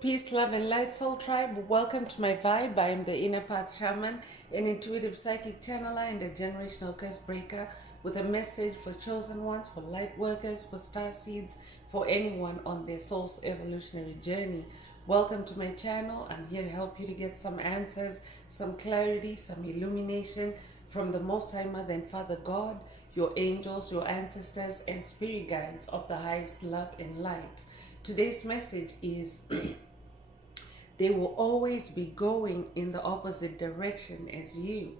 Peace, love, and light, soul tribe. Welcome to my vibe. I am the Inner Path Shaman, an intuitive psychic channeler and a generational curse breaker with a message for chosen ones, for light workers, for star seeds, for anyone on their soul's evolutionary journey. Welcome to my channel. I'm here to help you to get some answers, some clarity, some illumination from the Most High Mother and Father God, your angels, your ancestors, and spirit guides of the highest love and light. Today's message is they will always be going in the opposite direction as you.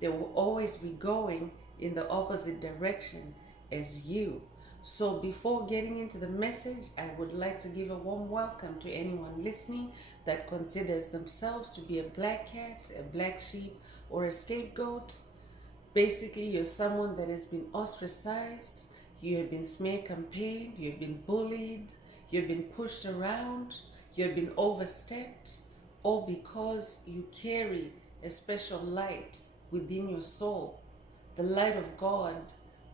They will always be going in the opposite direction as you. So before getting into the message, I would like to give a warm welcome to anyone listening that considers themselves to be a black cat, a black sheep, or a scapegoat. Basically, you're someone that has been ostracized, you have been smear campaigned, you've been bullied, you've been pushed around, you've been overstepped, all because you carry a special light within your soul, the light of God,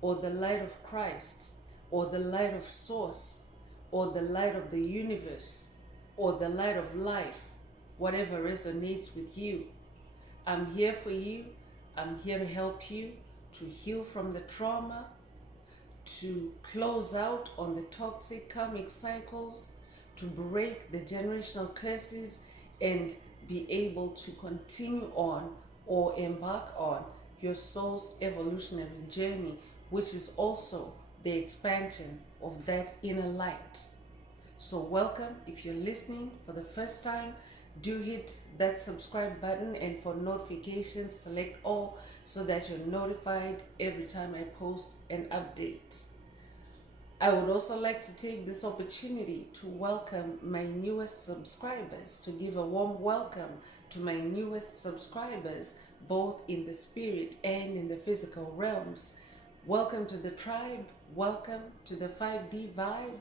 or the light of Christ, or the light of Source, or the light of the universe, or the light of life, whatever resonates with you. I'm here for you. I'm here to help you to heal from the trauma, to close out on the toxic karmic cycles, to break the generational curses, and be able to continue on or embark on your soul's evolutionary journey, which is also the expansion of that inner light. So welcome. If you're listening for the first time, do hit that subscribe button, and for notifications select all so that you're notified every time I post an update. I would also like to take this opportunity to welcome my newest subscribers, to give a warm welcome to my newest subscribers, both in the spirit and in the physical realms. Welcome to the tribe. Welcome to the 5D vibe.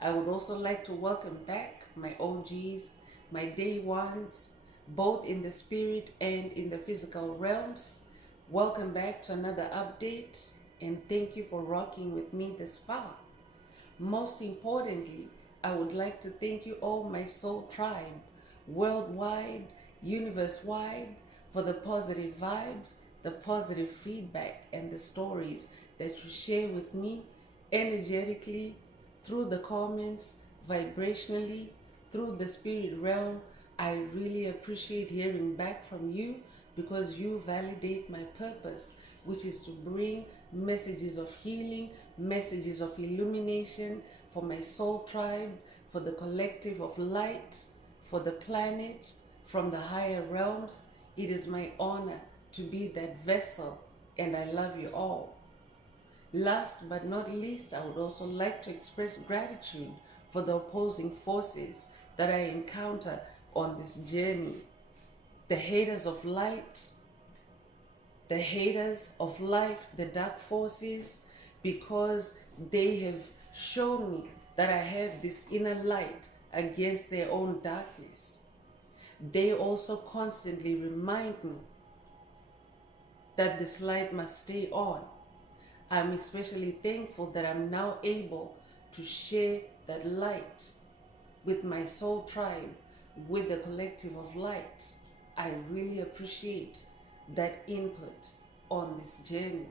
I would also like to welcome back my OGs, my day ones, both in the spirit and in the physical realms. Welcome back to another update, and thank you for rocking with me this far. Most importantly, I would like to thank you all, my soul tribe, worldwide, universe-wide, for the positive vibes, the positive feedback, and the stories that you share with me energetically, through the comments, vibrationally, through the spirit realm. I really appreciate hearing back from you because you validate my purpose, which is to bring messages of healing, messages of illumination for my soul tribe, for the collective of light, for the planet, from the higher realms. It is my honor to be that vessel, and I love you all. Last but not least, I would also like to express gratitude for the opposing forces that I encounter on this journey. The haters of light, the haters of life, the dark forces, because they have shown me that I have this inner light against their own darkness. They also constantly remind me that this light must stay on. I'm especially thankful that I'm now able to share that light with my soul tribe, with the collective of light. I really appreciate that input on this journey.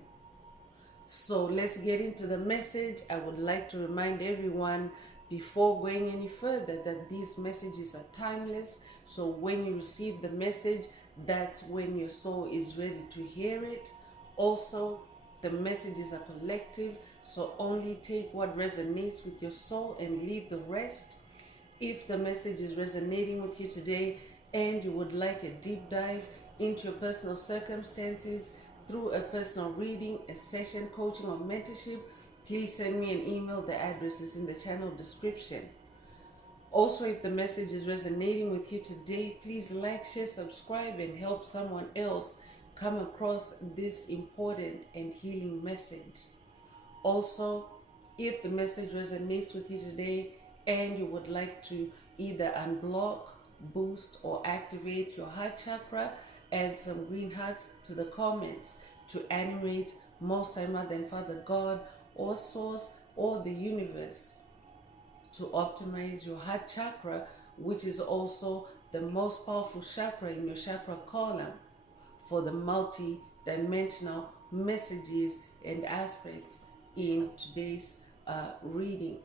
So let's get into the message. I would like to remind everyone before going any further that these messages are timeless. So when you receive the message, that's when your soul is ready to hear it. Also, the messages are collective, so only take what resonates with your soul and leave the rest. If the message is resonating with you today and you would like a deep dive into your personal circumstances through a personal reading, a session, coaching, or mentorship, please send me an email. The address is in the channel description. Also, if the message is resonating with you today, please like, share, subscribe, and help someone else come across this important and healing message. Also, if the message resonates with you today and you would like to either unblock, boost, or activate your heart chakra, add some green hearts to the comments to animate Most High Mother and Father God or Source or the universe to optimize your heart chakra which is also the most powerful chakra in your chakra column for the multi-dimensional messages and aspects in today's reading.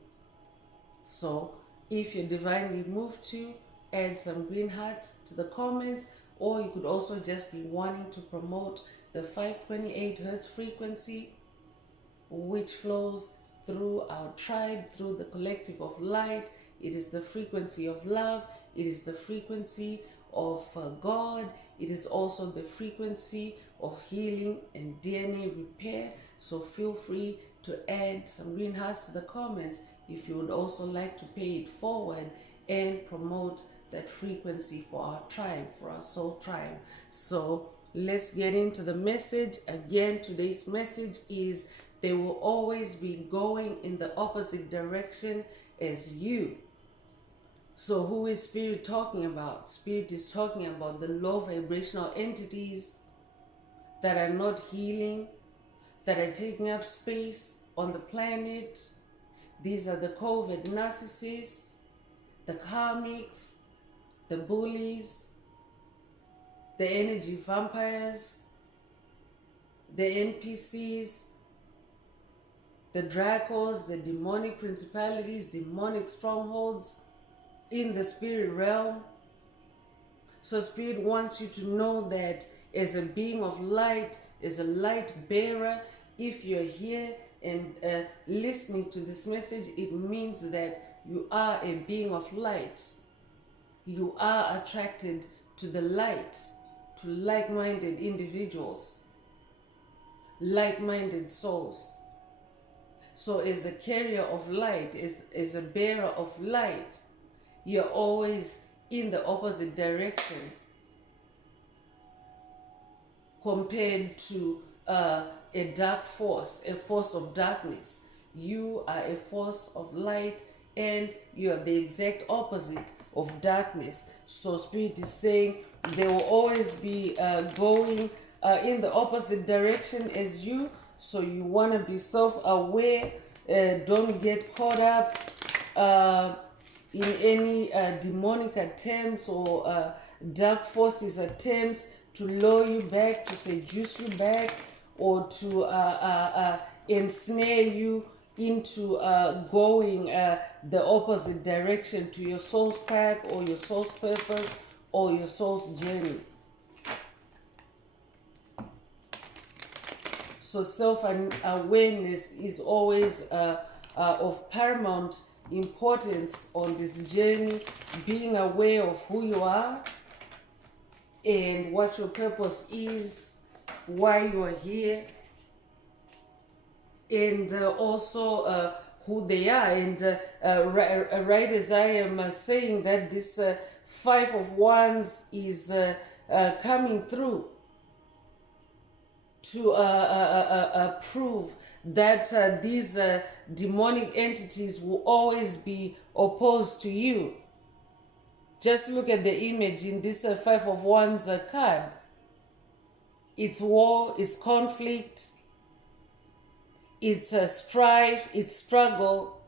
So if you're divinely moved to, add some green hearts to the comments, or you could also just be wanting to promote the 528 hertz frequency, which flows through our tribe, through the collective of light. It is the frequency of love. It is the frequency of God. It is also the frequency of healing and DNA repair. So feel free to add some green hearts to the comments if you would also like to pay it forward and promote that frequency for our tribe, for our soul tribe. So let's get into the message. Again, today's message is they will always be going in the opposite direction as you. So who is Spirit talking about? Spirit is talking about the low vibrational entities that are not healing, that are taking up space on the planet. These are the COVID narcissists, the karmics, the bullies, the energy vampires, the NPCs, the Dracos, the demonic principalities, demonic strongholds in the spirit realm. So Spirit wants you to know that as a being of light, as a light bearer, if you're here and listening to this message, it means that you are a being of light. You are attracted to the light, to like-minded individuals, like-minded souls. So as a carrier of light, as a bearer of light, you're always in the opposite direction compared to a dark force, a force of darkness. You are a force of light, and you are the exact opposite of darkness. So Spirit is saying they will always be going in the opposite direction as you. So you want to be self-aware. Don't get caught up in any demonic attempts or dark forces attempts to lure you back, to seduce you back, or to ensnare you into going the opposite direction to your soul's path or your soul's purpose or your soul's journey. So self-awareness is always of paramount importance on this journey, being aware of who you are and what your purpose is, why you are here, and also who they are. And right as I am saying that, this Five of Wands is coming through to prove that these demonic entities will always be opposed to you. Just look at the image in this Five of Wands card. It's war, it's conflict, it's strife, it's struggle.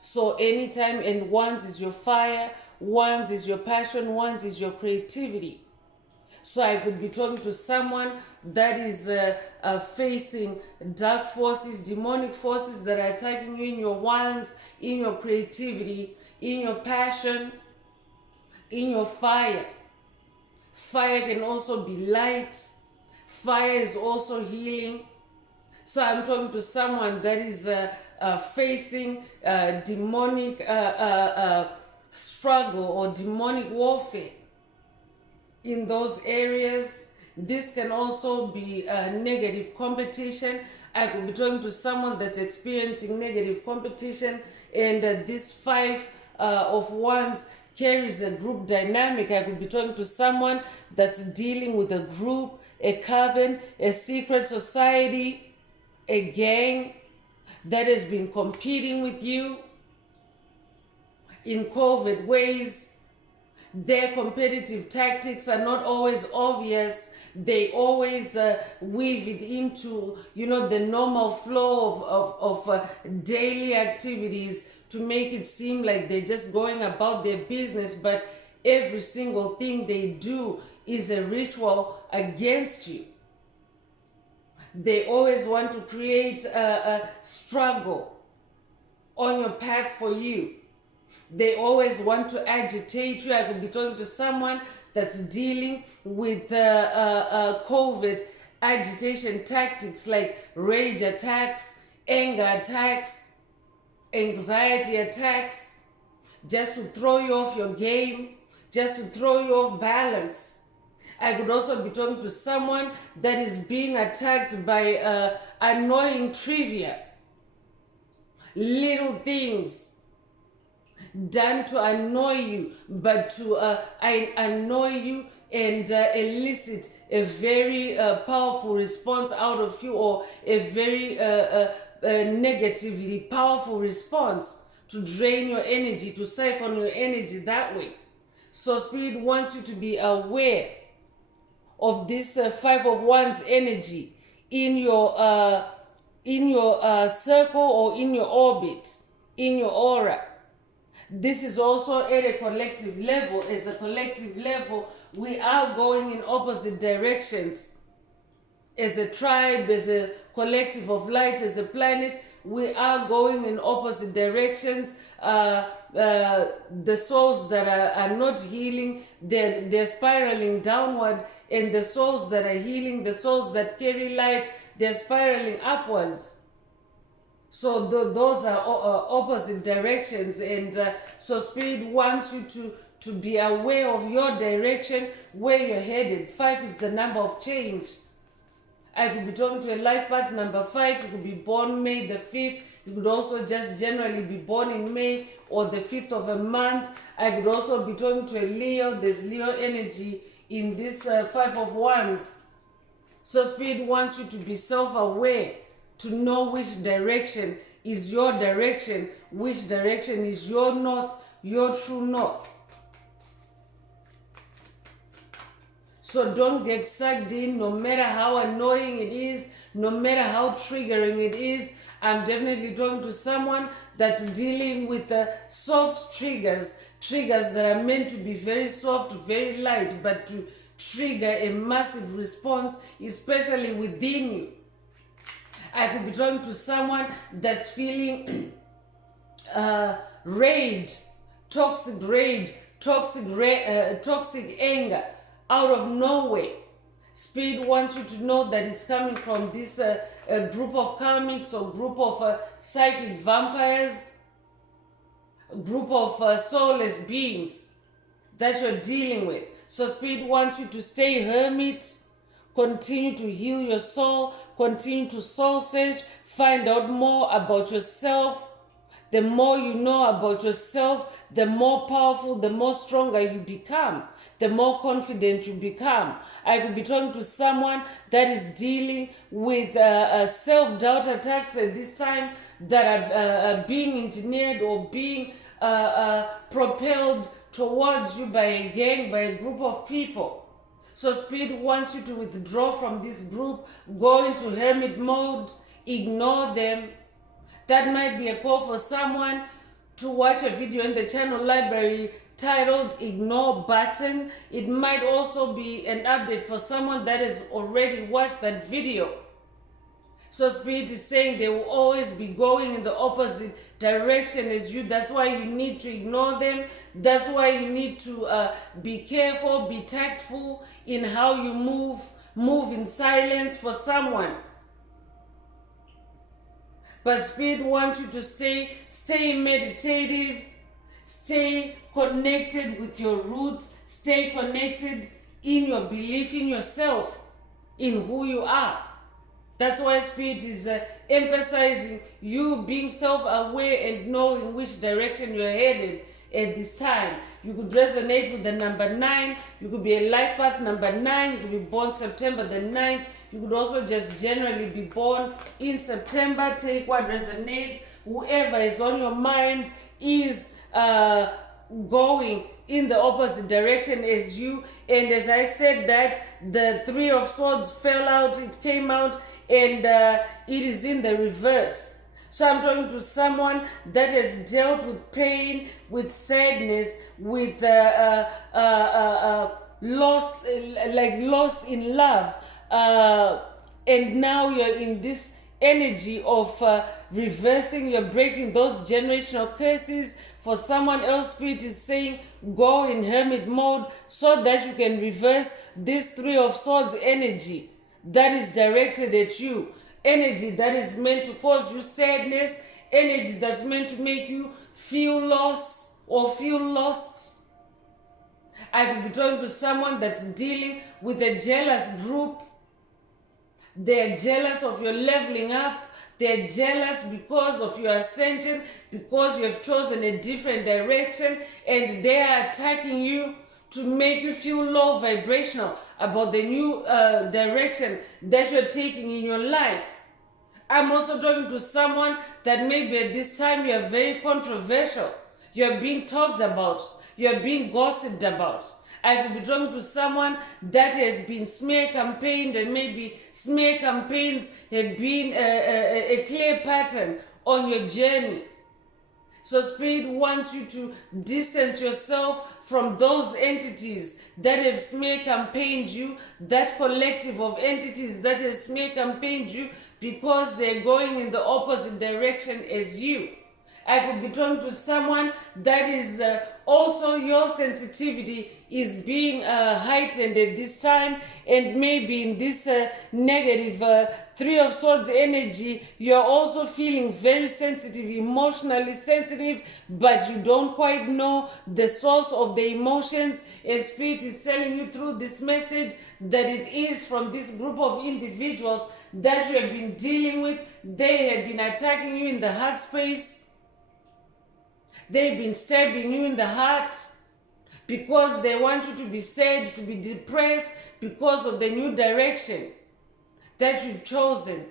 So anytime, and Wands is your fire, Wands is your passion, Wands is your creativity. So I could be talking to someone that is facing dark forces, demonic forces that are attacking you in your Wands, in your creativity, in your passion, in your fire. Fire can also be light. Fire is also healing. So I'm talking to someone that is facing demonic struggle or demonic warfare in those areas. This can also be negative competition. I could be talking to someone that's experiencing negative competition, and this Five of Wands carries a group dynamic. I could be talking to someone that's dealing with a group, a coven, a secret society, a gang that has been competing with you in covert ways. Their competitive tactics are not always obvious. They always weave it into, the normal flow of daily activities to make it seem like they're just going about their business, but every single thing they do is a ritual against you. They always want to create a struggle on your path for you. They always want to agitate you. I could be talking to someone that's dealing with COVID agitation tactics like rage attacks, anger attacks, anxiety attacks, just to throw you off your game, just to throw you off balance. I could also be talking to someone that is being attacked by annoying trivia, little things done to annoy you, but to annoy you and elicit a very powerful response out of you, or a very negatively powerful response to drain your energy, to siphon your energy that way. So Spirit wants you to be aware of this Five of Wands energy in your circle or in your orbit, in your aura. This is also at a collective level. As a collective level, we are going in opposite directions. As a tribe, as a collective of light, as a planet, we are going in opposite directions. The souls that are not healing, they're spiraling downward, and the souls that are healing, the souls that carry light, they're spiraling upwards. So those are opposite directions, and so Spirit wants you to be aware of your direction, where you're headed. 5 is the number of change. I could be talking to a life path number 5. You could be born May the 5th. You could also just generally be born in May or the 5th of a month. I could also be talking to a Leo. There's Leo energy in this 5 of Wands. So Spirit wants you to be self-aware, to know which direction is your direction, which direction is your north, your true north. So don't get sucked in, no matter how annoying it is, no matter how triggering it is. I'm definitely talking to someone that's dealing with soft triggers that are meant to be very soft, very light, but to trigger a massive response, especially within you. I could be talking to someone that's feeling rage, toxic anger out of nowhere. Spirit wants you to know that it's coming from this group of karmics or group of psychic vampires, group of soulless beings that you're dealing with. So Spirit wants you to stay hermit, continue to heal your soul, continue to soul search, find out more about yourself. The more you know about yourself, the more powerful, the more stronger you become, the more confident you become. I could be talking to someone that is dealing with self-doubt attacks at this time, that are being engineered or being propelled towards you by a gang, by a group of people. So Spirit wants you to withdraw from this group, go into hermit mode, ignore them. That might be a call for someone to watch a video in the channel library titled Ignore Button. It might also be an update for someone that has already watched that video. So Spirit is saying they will always be going in the opposite direction as you. That's why you need to ignore them. That's why you need to be careful, be tactful in how you move in silence for someone. But Spirit wants you to stay meditative, stay connected with your roots, stay connected in your belief in yourself, in who you are. That's why Spirit is emphasizing you being self-aware and knowing which direction you're headed at this time. You could resonate with the number 9. You could be a life path number 9. You could be born September the 9th. You could also just generally be born in September. Take what resonates. Whoever is on your mind is going in the opposite direction as you. And as I said that, the 3 of Swords fell out. It came out and it is in the reverse. So I'm talking to someone that has dealt with pain, with sadness, with loss, like loss in love, and now you're in this energy of reversing. You're breaking those generational curses. For someone else, Spirit is saying go in hermit mode so that you can reverse this Three of Swords energy that is directed at you, energy that is meant to cause you sadness, energy that's meant to make you feel lost or feel lost. I could be talking to someone that's dealing with a jealous group. They're jealous of your leveling up. They're jealous because of your ascension, because you have chosen a different direction, and they are attacking you to make you feel low vibrational about the new direction that you're taking in your life. I'm also talking to someone that maybe at this time you are very controversial. You're being talked about. You're being gossiped about. I could be talking to someone that has been smear campaigned, and maybe smear campaigns had been a clear pattern on your journey. So Spirit wants you to distance yourself from those entities that have smear campaigned you, that collective of entities that has smear campaigned you, because they're going in the opposite direction as you. I could be talking to someone that is also your sensitivity is being heightened at this time, and maybe in this negative Three of Swords energy, you're also feeling very sensitive, emotionally sensitive, but you don't quite know the source of the emotions. And Spirit is telling you through this message that it is from this group of individuals that you have been dealing with. They have been attacking you in the heart space. They've been stabbing you in the heart because they want you to be sad, to be depressed because of the new direction that you've chosen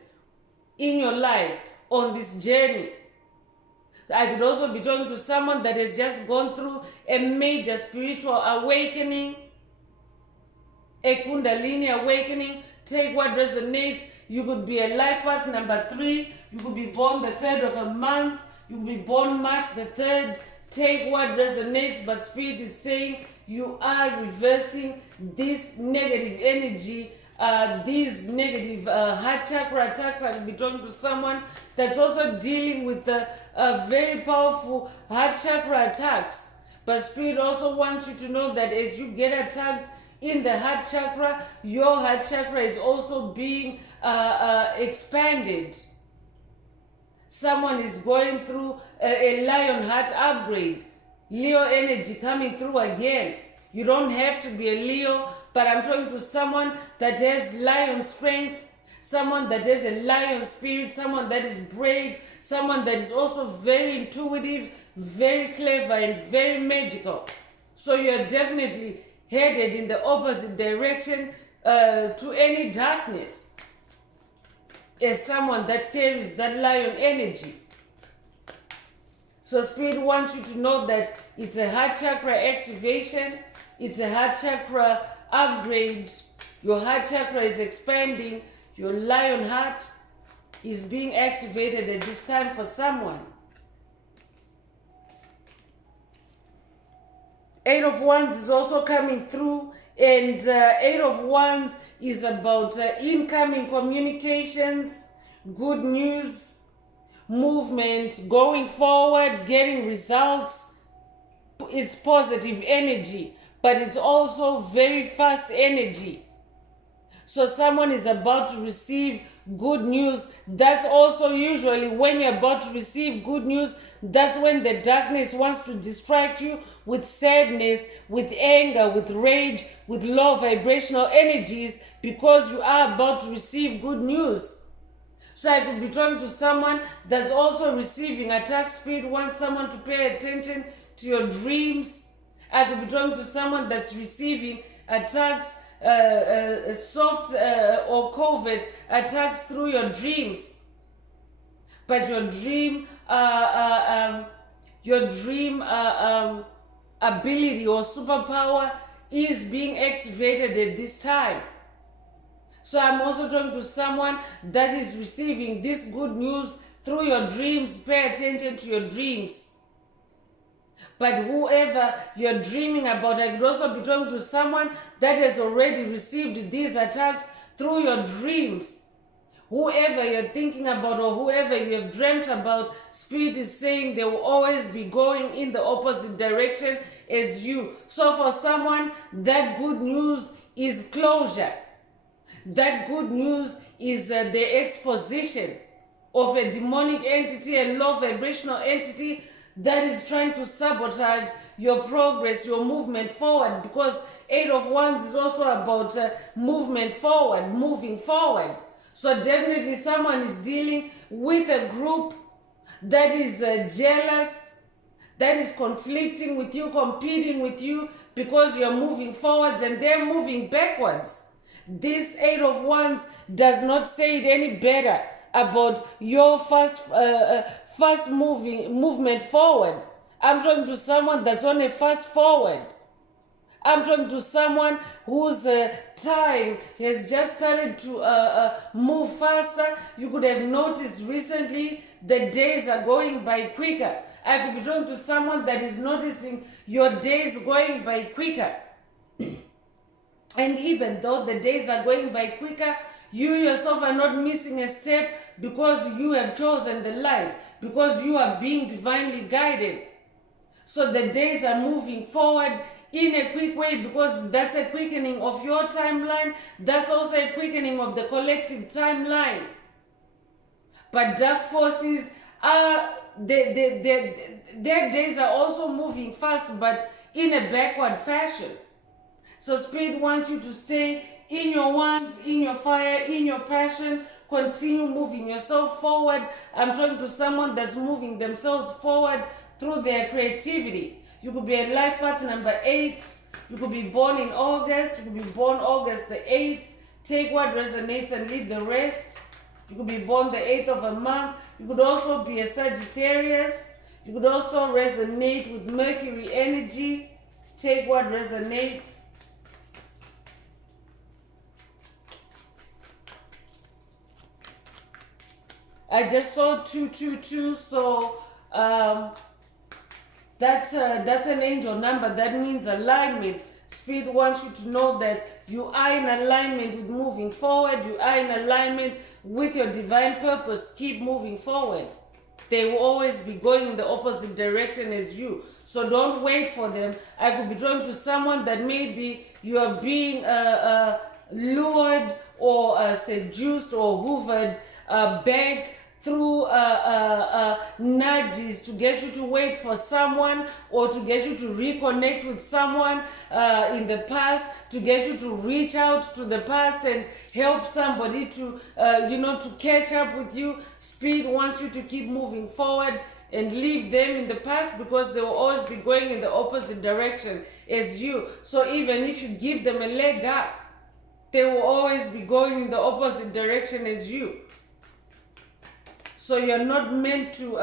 in your life on this journey. I could also be talking to someone that has just gone through a major spiritual awakening, a Kundalini awakening. Take what resonates. You could be a life path number 3. You could be born the 3rd of a month. You will be born March the 3rd. Take what resonates, but Spirit is saying you are reversing this negative energy, these negative heart chakra attacks. I will be talking to someone that's also dealing with very powerful heart chakra attacks. But Spirit also wants you to know that as you get attacked in the heart chakra, your heart chakra is also being expanded. Someone is going through a lion heart upgrade. Leo energy coming through again. You don't have to be a Leo, but I'm talking to someone that has lion strength, someone that has a lion spirit, someone that is brave, someone that is also very intuitive, very clever, and very magical. So you're definitely headed in the opposite direction to any darkness, as someone that carries that lion energy. So Spirit wants you to know that it's a heart chakra activation, it's a heart chakra upgrade. Your heart chakra is expanding, your lion heart is being activated at this time for someone. 8 of Wands is also coming through, and 8 of Wands is about incoming communications, good news, movement, going forward, getting results. It's positive energy, but it's also very fast energy. So someone is about to receive good news. That's also usually when you're about to receive good news, that's when the darkness wants to distract you with sadness, with anger, with rage, with low vibrational energies, because you are about to receive good news. So I could be talking to someone that's also receiving attacks. Spirit wants someone to pay attention to your dreams. I could be talking to someone that's receiving attacks, soft or covert attacks through your dreams. But your dream ability or superpower is being activated at this time. So I'm also talking to someone that is receiving this good news through your dreams. Pay attention to your dreams. But whoever you're dreaming about, I could also be talking to someone that has already received these attacks through your dreams. Whoever you're thinking about or whoever you have dreamt about, Spirit is saying they will always be going in the opposite direction as you. So for someone, that good news is closure. That good news is the exposition of a demonic entity, a low vibrational entity that is trying to sabotage your progress, your movement forward, because Eight of Wands is also about movement forward, moving forward. So definitely someone is dealing with a group that is jealous, that is conflicting with you, competing with you because you're moving forwards and they're moving backwards. This Eight of Wands does not say it any better about your fast movement forward. I'm talking to someone that's on a fast forward. I'm talking to someone whose time has just started to move faster. You could have noticed recently the days are going by quicker. I could be talking to someone that is noticing your days going by quicker. And even though the days are going by quicker, you yourself are not missing a step because you have chosen the light, because you are being divinely guided. So the days are moving forward in a quick way because that's a quickening of your timeline. That's also a quickening of the collective timeline. But dark forces are, their days are also moving fast, but in a backward fashion. So Spirit wants you to stay in your wands, in your fire, in your passion. Continue moving yourself forward. I'm talking to someone that's moving themselves forward through their creativity. You could be a life path number 8. You could be born in August. You could be born August the 8th. Take what resonates and leave the rest. You could be born the 8th of a month. You could also be a Sagittarius. You could also resonate with Mercury energy. Take what resonates. I just saw 222, so that's an angel number. That means alignment. Spirit wants you to know that you are in alignment with moving forward. You are in alignment with your divine purpose. Keep moving forward. They will always be going in the opposite direction as you. So don't wait for them. I could be drawn to someone that maybe you are being lured or seduced or hoovered back through nudges to get you to wait for someone or to get you to reconnect with someone in the past, to get you to reach out to the past and help somebody to, to catch up with you. Spirit wants you to keep moving forward and leave them in the past because they will always be going in the opposite direction as you. So even if you give them a leg up, they will always be going in the opposite direction as you. So you're not meant to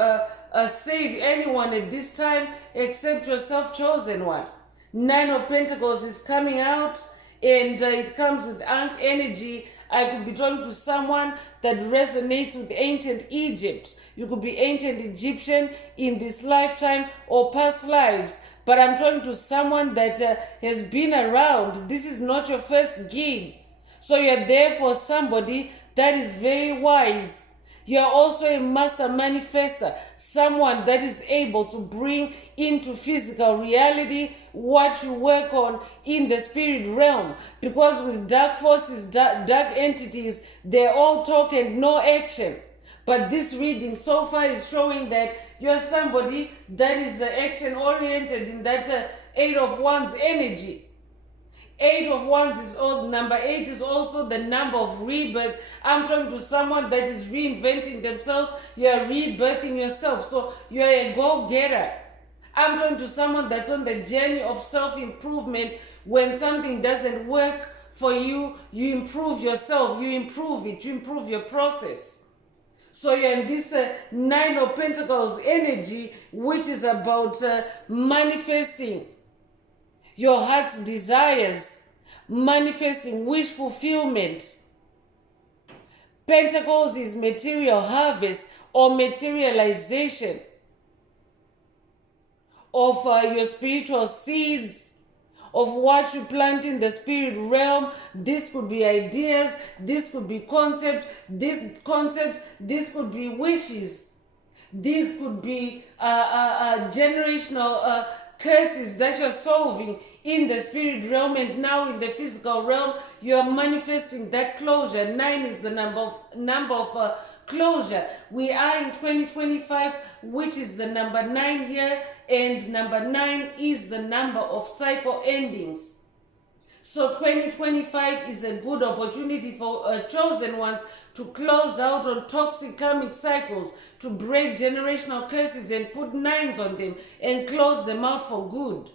save anyone at this time except yourself, chosen one. 9 of Pentacles is coming out and it comes with Ankh energy. I could be talking to someone that resonates with ancient Egypt. You could be ancient Egyptian in this lifetime or past lives. But I'm talking to someone that has been around. This is not your first gig. So you're there for somebody that is very wise. You're also a master manifester, someone that is able to bring into physical reality what you work on in the spirit realm. Because with dark forces, dark entities, they're all talk and no action. But this reading so far is showing that you're somebody that is action oriented in that 8 of Wands energy. 8 of Wands is number 8 is also the number of rebirth. I'm talking to someone that is reinventing themselves. You're rebirthing yourself. So you're a go-getter. I'm talking to someone that's on the journey of self-improvement. When something doesn't work for you, you improve yourself. You improve it. You improve your process. So you're in this 9 of Pentacles energy, which is about manifesting your heart's desires, manifesting wish fulfillment. Pentacles is material harvest. or materialization of your spiritual seeds, of what you plant in the spirit realm. This could be ideas, this could be concepts, this could be wishes, these could be generational curses that you're solving in the spirit realm, and now in the physical realm you are manifesting that closure. 9 is the number of closure. We are in 2025, which is the number 9 year, and number 9 is the number of cycle endings. So 2025 is a good opportunity for chosen ones to close out on toxic karmic cycles, to break generational curses and put 9s on them and close them out for good.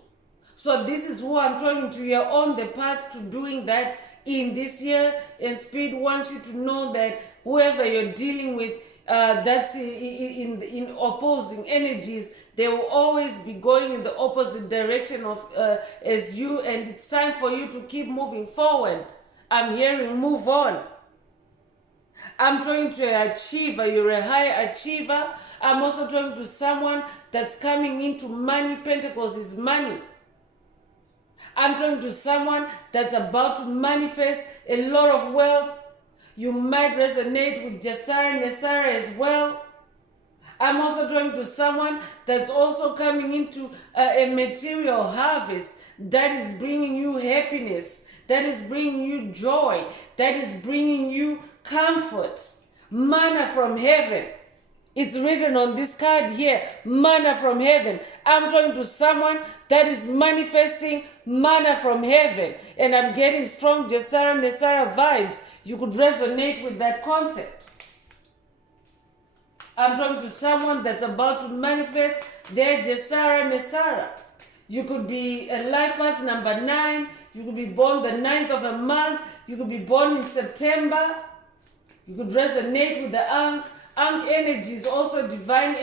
So this is who I'm talking to. You're on the path to doing that in this year, and Spirit wants you to know that whoever you're dealing with that's in opposing energies, they will always be going in the opposite direction of as you, and it's time for you to keep moving forward. I'm hearing move on. I'm talking to an achiever. You're a high achiever. I'm also talking to someone that's coming into money. Pentacles is money. I'm talking to someone that's about to manifest a lot of wealth. You might resonate with Jasara Nesara as well. I'm also talking to someone that's also coming into a material harvest that is bringing you happiness, that is bringing you joy, that is bringing you comfort. Manna from heaven. It's written on this card here, manna from heaven. I'm talking to someone that is manifesting manna from heaven. And I'm getting strong Jasara Nesara vibes. You could resonate with that concept. I'm talking to someone that's about to manifest their Jasara Nesara. You could be a life path number 9. You could be born the 9th of a month. You could be born in September. You could resonate with the Ankh. Ankh energy is also divine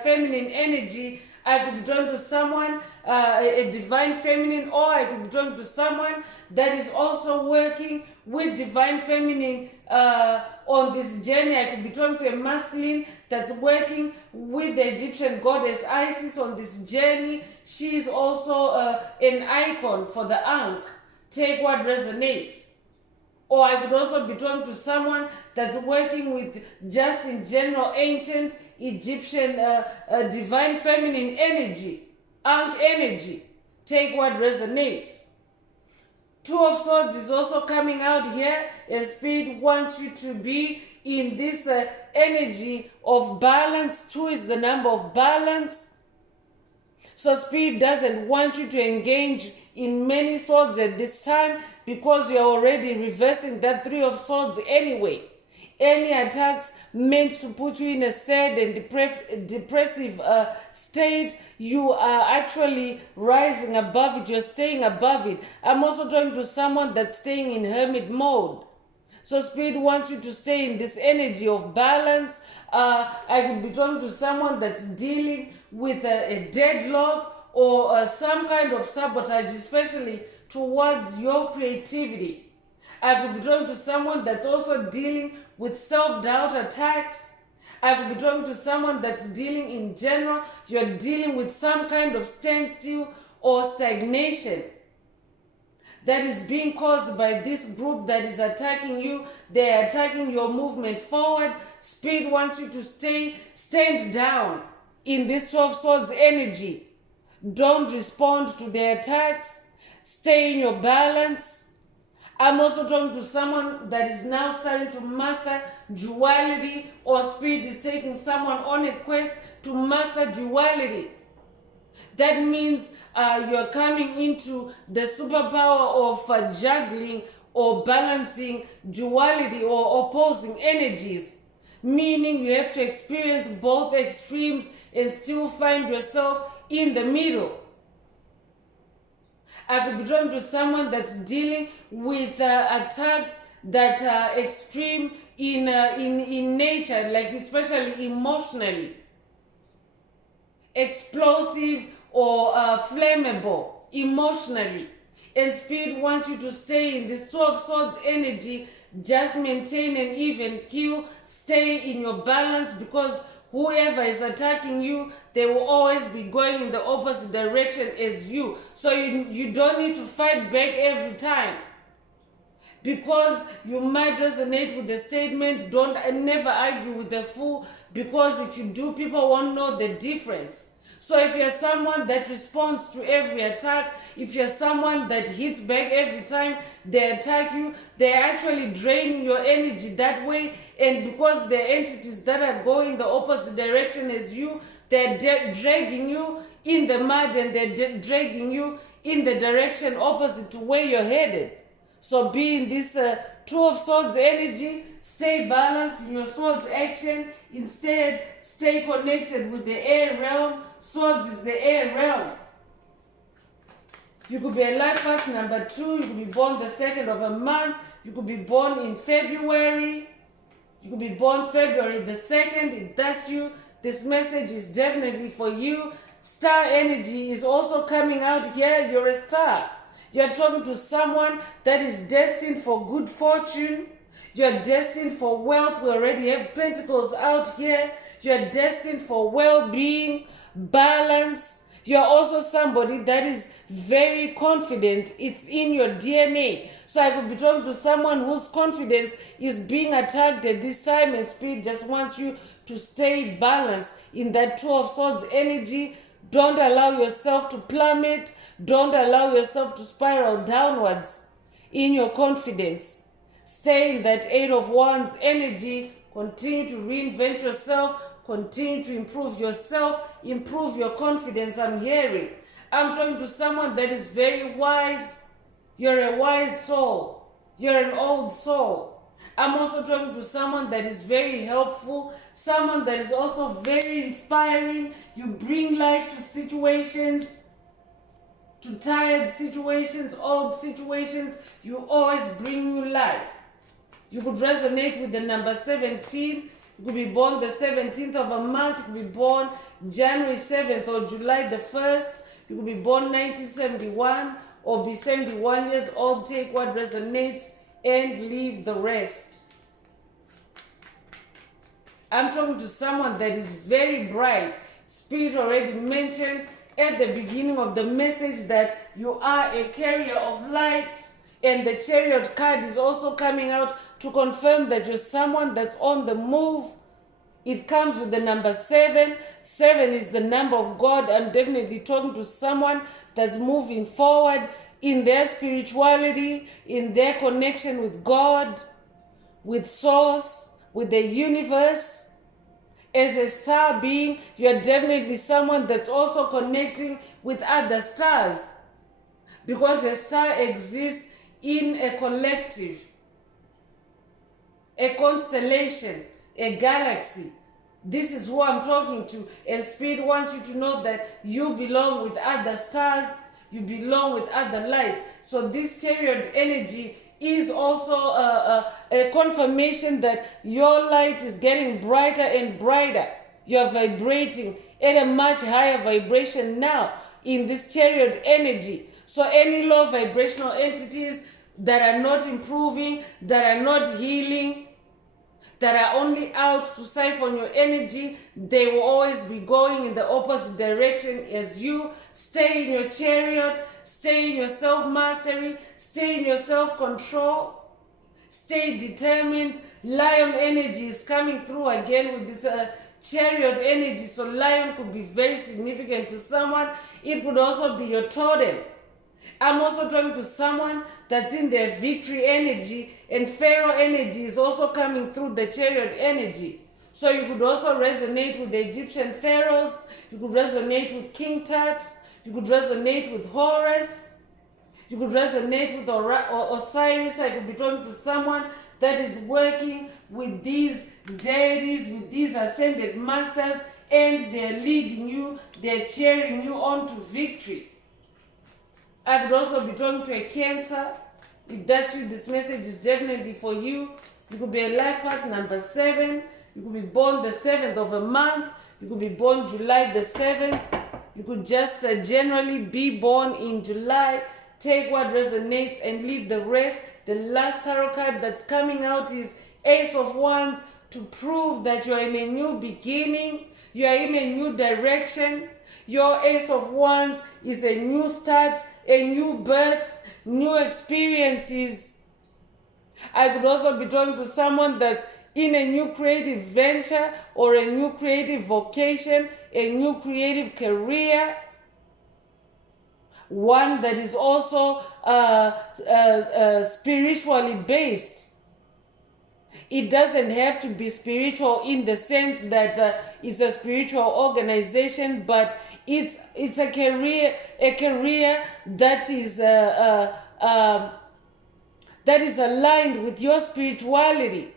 feminine energy. I could be drawn to someone, a divine feminine, or I could be drawn to someone that is also working with divine feminine on this journey. I could be drawn to a masculine that's working with the Egyptian goddess Isis on this journey. She is also an icon for the Ankh. Take what resonates. Or I could also be drawn to someone that's working with just in general ancient Egyptian divine feminine energy, Ankh energy. Take what resonates. 2 of Swords is also coming out here, and Spirit wants you to be in this energy of balance. 2 is the number of balance. So Spirit doesn't want you to engage in many swords at this time, because you're already reversing that 3 of Swords anyway. Any attacks meant to put you in a sad and depressive state, you are actually rising above it. You're staying above it. I'm also talking to someone that's staying in hermit mode. So Spirit wants you to stay in this energy of balance. I could be talking to someone that's dealing with a deadlock or some kind of sabotage, especially towards your creativity. I could be talking to someone that's also dealing with self-doubt attacks. I could be talking to someone that's dealing in general. You're dealing with some kind of standstill or stagnation that is being caused by this group that is attacking you. They're attacking your movement forward. Spirit wants you to stand down in this 12 Swords energy. Don't respond to their attacks. Stay in your balance. I'm also talking to someone that is now starting to master duality, or Spirit is taking someone on a quest to master duality. That means you're coming into the superpower of juggling or balancing duality or opposing energies. Meaning you have to experience both extremes and still find yourself in the middle. I could be drawn to someone that's dealing with attacks that are extreme in nature, like especially emotionally, explosive or flammable emotionally. And Spirit wants you to stay in this 12 Swords energy Just maintain an even keel. Stay in your balance, because whoever is attacking you, they will always be going in the opposite direction as you. So you don't need to fight back every time, because you might resonate with the statement, don't never argue with the fool, because if you do, people won't know the difference. So if you're someone that responds to every attack, if you're someone that hits back every time they attack you, they're actually draining your energy that way. And because they're entities that are going the opposite direction as you, they're dragging you in the mud, and they're dragging you in the direction opposite to where you're headed. So be in this Two of Swords energy, stay balanced in your swords action. Instead, stay connected with the air realm. Swords is the air realm. You could be a life path number 2. You could be born the 2nd of a month. You could be born in February. You could be born February the 2nd. If that's you, this message is definitely for you. Star energy is also coming out here. You're a star. You're talking to someone that is destined for good fortune. You're destined for wealth. We already have pentacles out here. You're destined for well-being, balance. You're also somebody that is very confident. It's in your DNA. So I could be talking to someone whose confidence is being attacked at this time, and Spirit just wants you to stay balanced in that Two of Swords energy. Don't allow yourself to plummet. Don't allow yourself to spiral downwards in your confidence. Stay in that Eight of Wands energy. Continue to reinvent yourself. Continue to improve yourself. Improve your confidence, I'm hearing. I'm talking to someone that is very wise. You're a wise soul. You're an old soul. I'm also talking to someone that is very helpful, someone that is also very inspiring. You bring life to situations, to tired situations, old situations. You always bring new life. You could resonate with the number 17. You could be born the 17th of a month. You could be born January 7th or July the 1st. You could be born 1971 or be 71 years old. Take what resonates and leave the rest. I'm talking to someone that is very bright. Spirit already mentioned at the beginning of the message that you are a carrier of light, and the Chariot card is also coming out to confirm that you're someone that's on the move. It comes with the number 7. 7 is the number of God. I'm definitely talking to someone that's moving forward in their spirituality, in their connection with God, with Source, with the universe. As a star being, you're definitely someone that's also connecting with other stars, because a star exists in a collective, a constellation, a galaxy. This is who I'm talking to, and Spirit wants you to know that you belong with other stars. You belong with other lights. So this Chariot energy is also a confirmation that your light is getting brighter and brighter. You're vibrating at a much higher vibration now in this Chariot energy. So any low vibrational entities that are not improving, that are not healing, that are only out to siphon your energy, they will always be going in the opposite direction as you. Stay in your chariot, stay in your self-mastery, stay in your self-control, stay determined. Lion energy is coming through again with this chariot energy. So lion could be very significant to someone. It could also be your totem. I'm also talking to someone that's in their victory energy, and Pharaoh energy is also coming through the Chariot energy. So you could also resonate with the Egyptian pharaohs. You could resonate with King Tut. You could resonate with Horus. You could resonate with Osiris. I could be talking to someone that is working with these deities, with these ascended masters, and they're leading you, they're cheering you on to victory. I could also be talking to a Cancer. If that's you, this message is definitely for you. You could be a life path number 7. You could be born the 7th of a month. You could be born July the 7th. You could just generally be born in July. Take what resonates and leave the rest. The last tarot card that's coming out is Ace of Wands, to prove that you are in a new beginning, you are in a new direction. Your Ace of Wands is a new start, a new birth, new experiences. I could also be talking to someone that's in a new creative venture or a new creative vocation, a new creative career. One that is also spiritually based. It doesn't have to be spiritual in the sense that it's a spiritual organization, but it's a career that is aligned with your spirituality.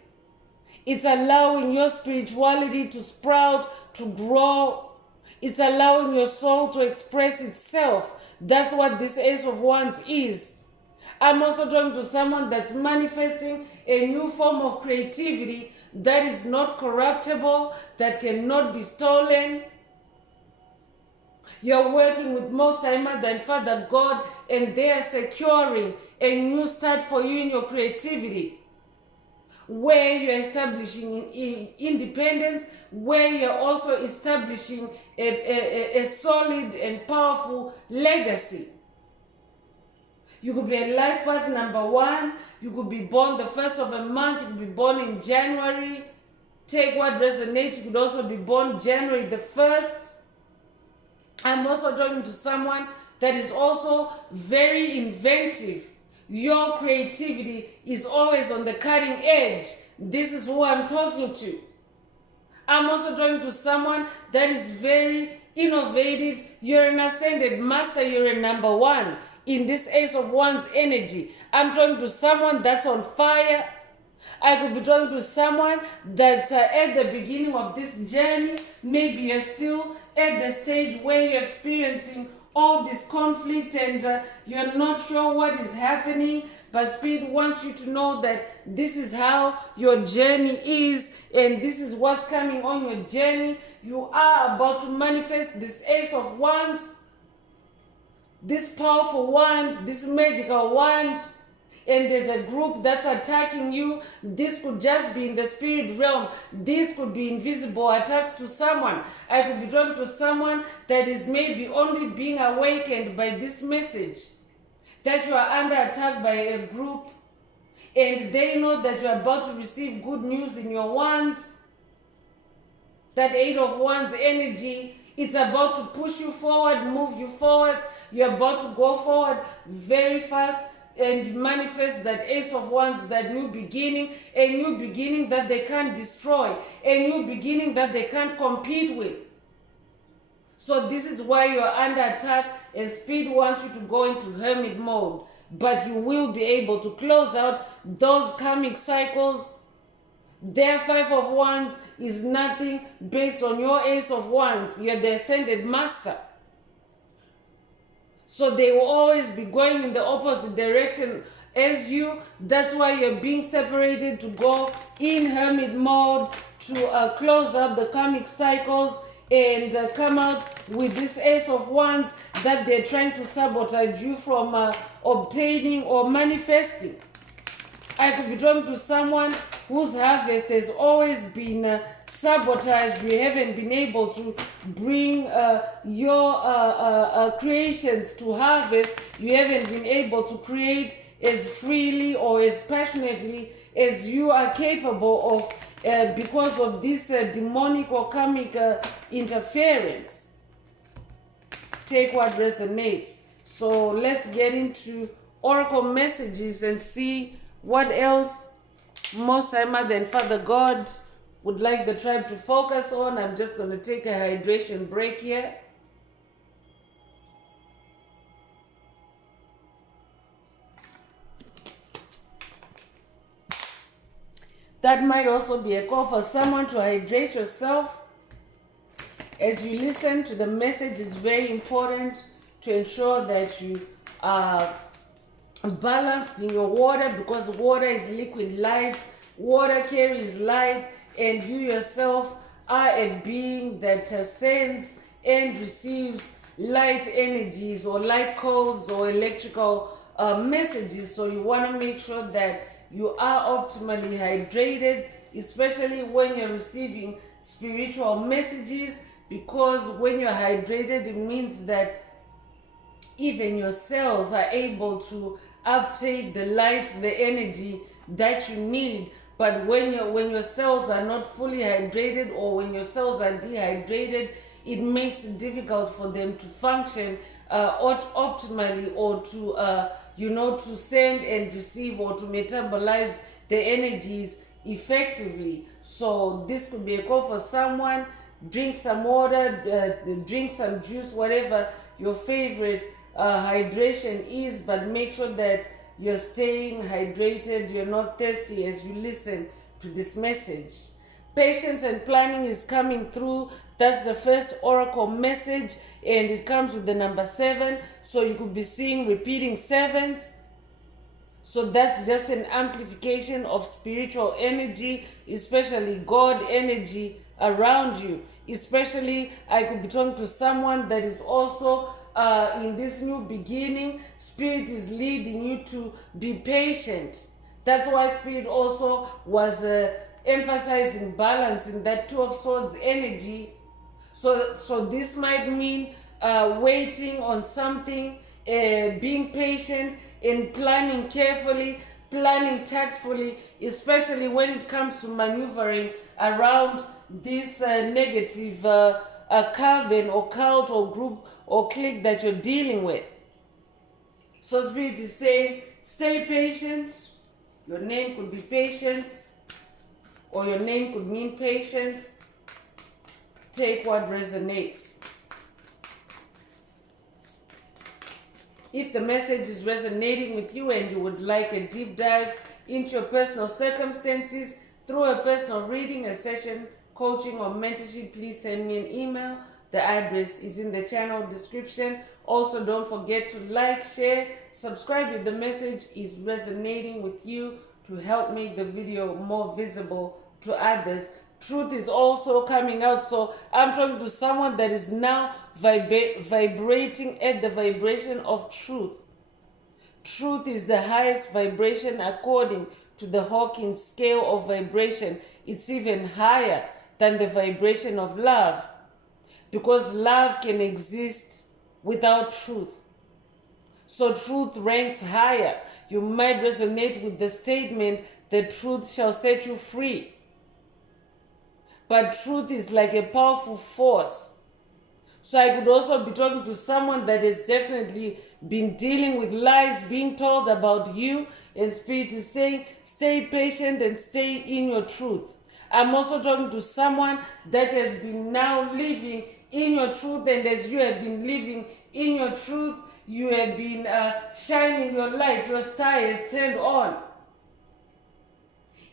It's allowing your spirituality to sprout, to grow. It's allowing your soul to express itself. That's what this Ace of Wands is. I'm also talking to someone that's manifesting a new form of creativity that is not corruptible, that cannot be stolen. You're working with Most High Mother and Father God, and they are securing a new start for you in your creativity, where you're establishing independence, where you're also establishing a solid and powerful legacy. You could be a life path number 1. You could be born the first of a month. You could be born in January. Take what resonates. You could also be born January the 1st. I'm also talking to someone that is also very inventive. Your creativity is always on the cutting edge. This is who I'm talking to. I'm also talking to someone that is very innovative. You're an ascended master. You're a number 1 in this Ace of Wands energy. I'm talking to someone that's on fire. I could be talking to someone that's at the beginning of this journey. Maybe you're still at the stage where you're experiencing all this conflict and you're not sure what is happening, but Spirit wants you to know that this is how your journey is and this is what's coming on your journey. You are about to manifest this Ace of Wands, this powerful wand, this magical wand, and there's a group that's attacking you. This could just be in the spirit realm. This could be invisible attacks to someone. I could be talking to someone that is maybe only being awakened by this message, that you are under attack by a group, and they know that you're about to receive good news in your wands. That 8 of Wands energy, it's about to push you forward, move you forward. You're about to go forward very fast and manifest that Ace of Wands, that new beginning, a new beginning that they can't destroy, a new beginning that they can't compete with. So this is why you are under attack, and Spirit wants you to go into hermit mode. But you will be able to close out those karmic cycles. Their 5 of Wands is nothing based on your Ace of Wands. You're the ascended master. So they will always be going in the opposite direction as you. That's why you're being separated to go in hermit mode to close out the karmic cycles and come out with this Ace of Wands that they're trying to sabotage you from obtaining or manifesting. I could be talking to someone whose harvest has always been sabotaged. You haven't been able to bring your creations to harvest. You haven't been able to create as freely or as passionately as you are capable of because of this demonic or karmic interference. Take what resonates. So let's get into oracle messages and see what else Most High Mother and Father God would like the tribe to focus on. I'm just going to take a hydration break here. That might also be a call for someone to hydrate yourself. As you listen to the message, it's very important to ensure that you are balanced in your water, because water is liquid light. Water carries light, and you yourself are a being that sends and receives light energies or light codes or electrical messages. So you want to make sure that you are optimally hydrated, especially when you're receiving spiritual messages, because when you're hydrated, it means that even your cells are able to uptake the light, the energy that you need. But when your cells are not fully hydrated, or when your cells are dehydrated, it makes it difficult for them to function optimally, or to to send and receive, or to metabolize the energies effectively. So this could be a call for someone. Drink some water, drink some juice, whatever your favorite hydration is, but make sure that you're staying hydrated, you're not thirsty as you listen to this message. Patience and planning is coming through. That's the first oracle message, and it comes with the number 7. So you could be seeing repeating sevens. So that's just an amplification of spiritual energy, especially God energy around you. Especially, I could be talking to someone that is also in this new beginning. Spirit is leading you to be patient. That's why Spirit also was emphasizing balance in that Two of Swords energy. So this might mean waiting on something, being patient, and planning carefully, planning tactfully, especially when it comes to maneuvering around this negative coven or cult or group or clique that you're dealing with. So Spirit is saying, stay patient. Your name could be Patience, or your name could mean patience. Take what resonates. If the message is resonating with you and you would like a deep dive into your personal circumstances through a personal reading, a session, coaching, or mentorship, please send me an email. The address is in the channel description. Also, don't forget to like, share, subscribe if the message is resonating with you, to help make the video more visible to others. Truth is also coming out. So I'm talking to someone that is now vibrating at the vibration of truth. Truth is the highest vibration according to the Hawkins scale of vibration. It's even higher than the vibration of love, because love can exist without truth. So truth ranks higher. You might resonate with the statement, the truth shall set you free. But truth is like a powerful force. So I could also be talking to someone that has definitely been dealing with lies being told about you, and Spirit is saying, stay patient and stay in your truth. I'm also talking to someone that has been now living in your truth, and as you have been living in your truth, you have been shining your light. Your star has turned on,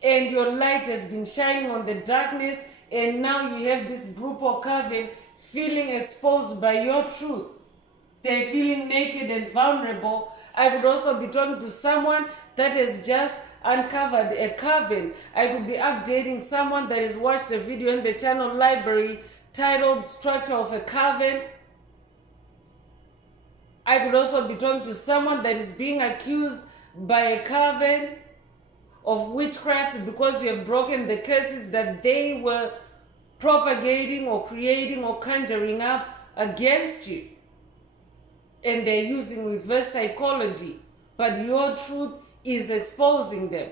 and your light has been shining on the darkness, and now you have this group or coven feeling exposed by your truth. They're feeling naked and vulnerable. I could also be talking to someone that has just uncovered a coven. I could be updating someone that has watched a video in the channel library titled Structure of a Coven. I could also be talking to someone that is being accused by a coven of witchcraft because you have broken the curses that they were propagating or creating or conjuring up against you. And they're using reverse psychology. But your truth is exposing them.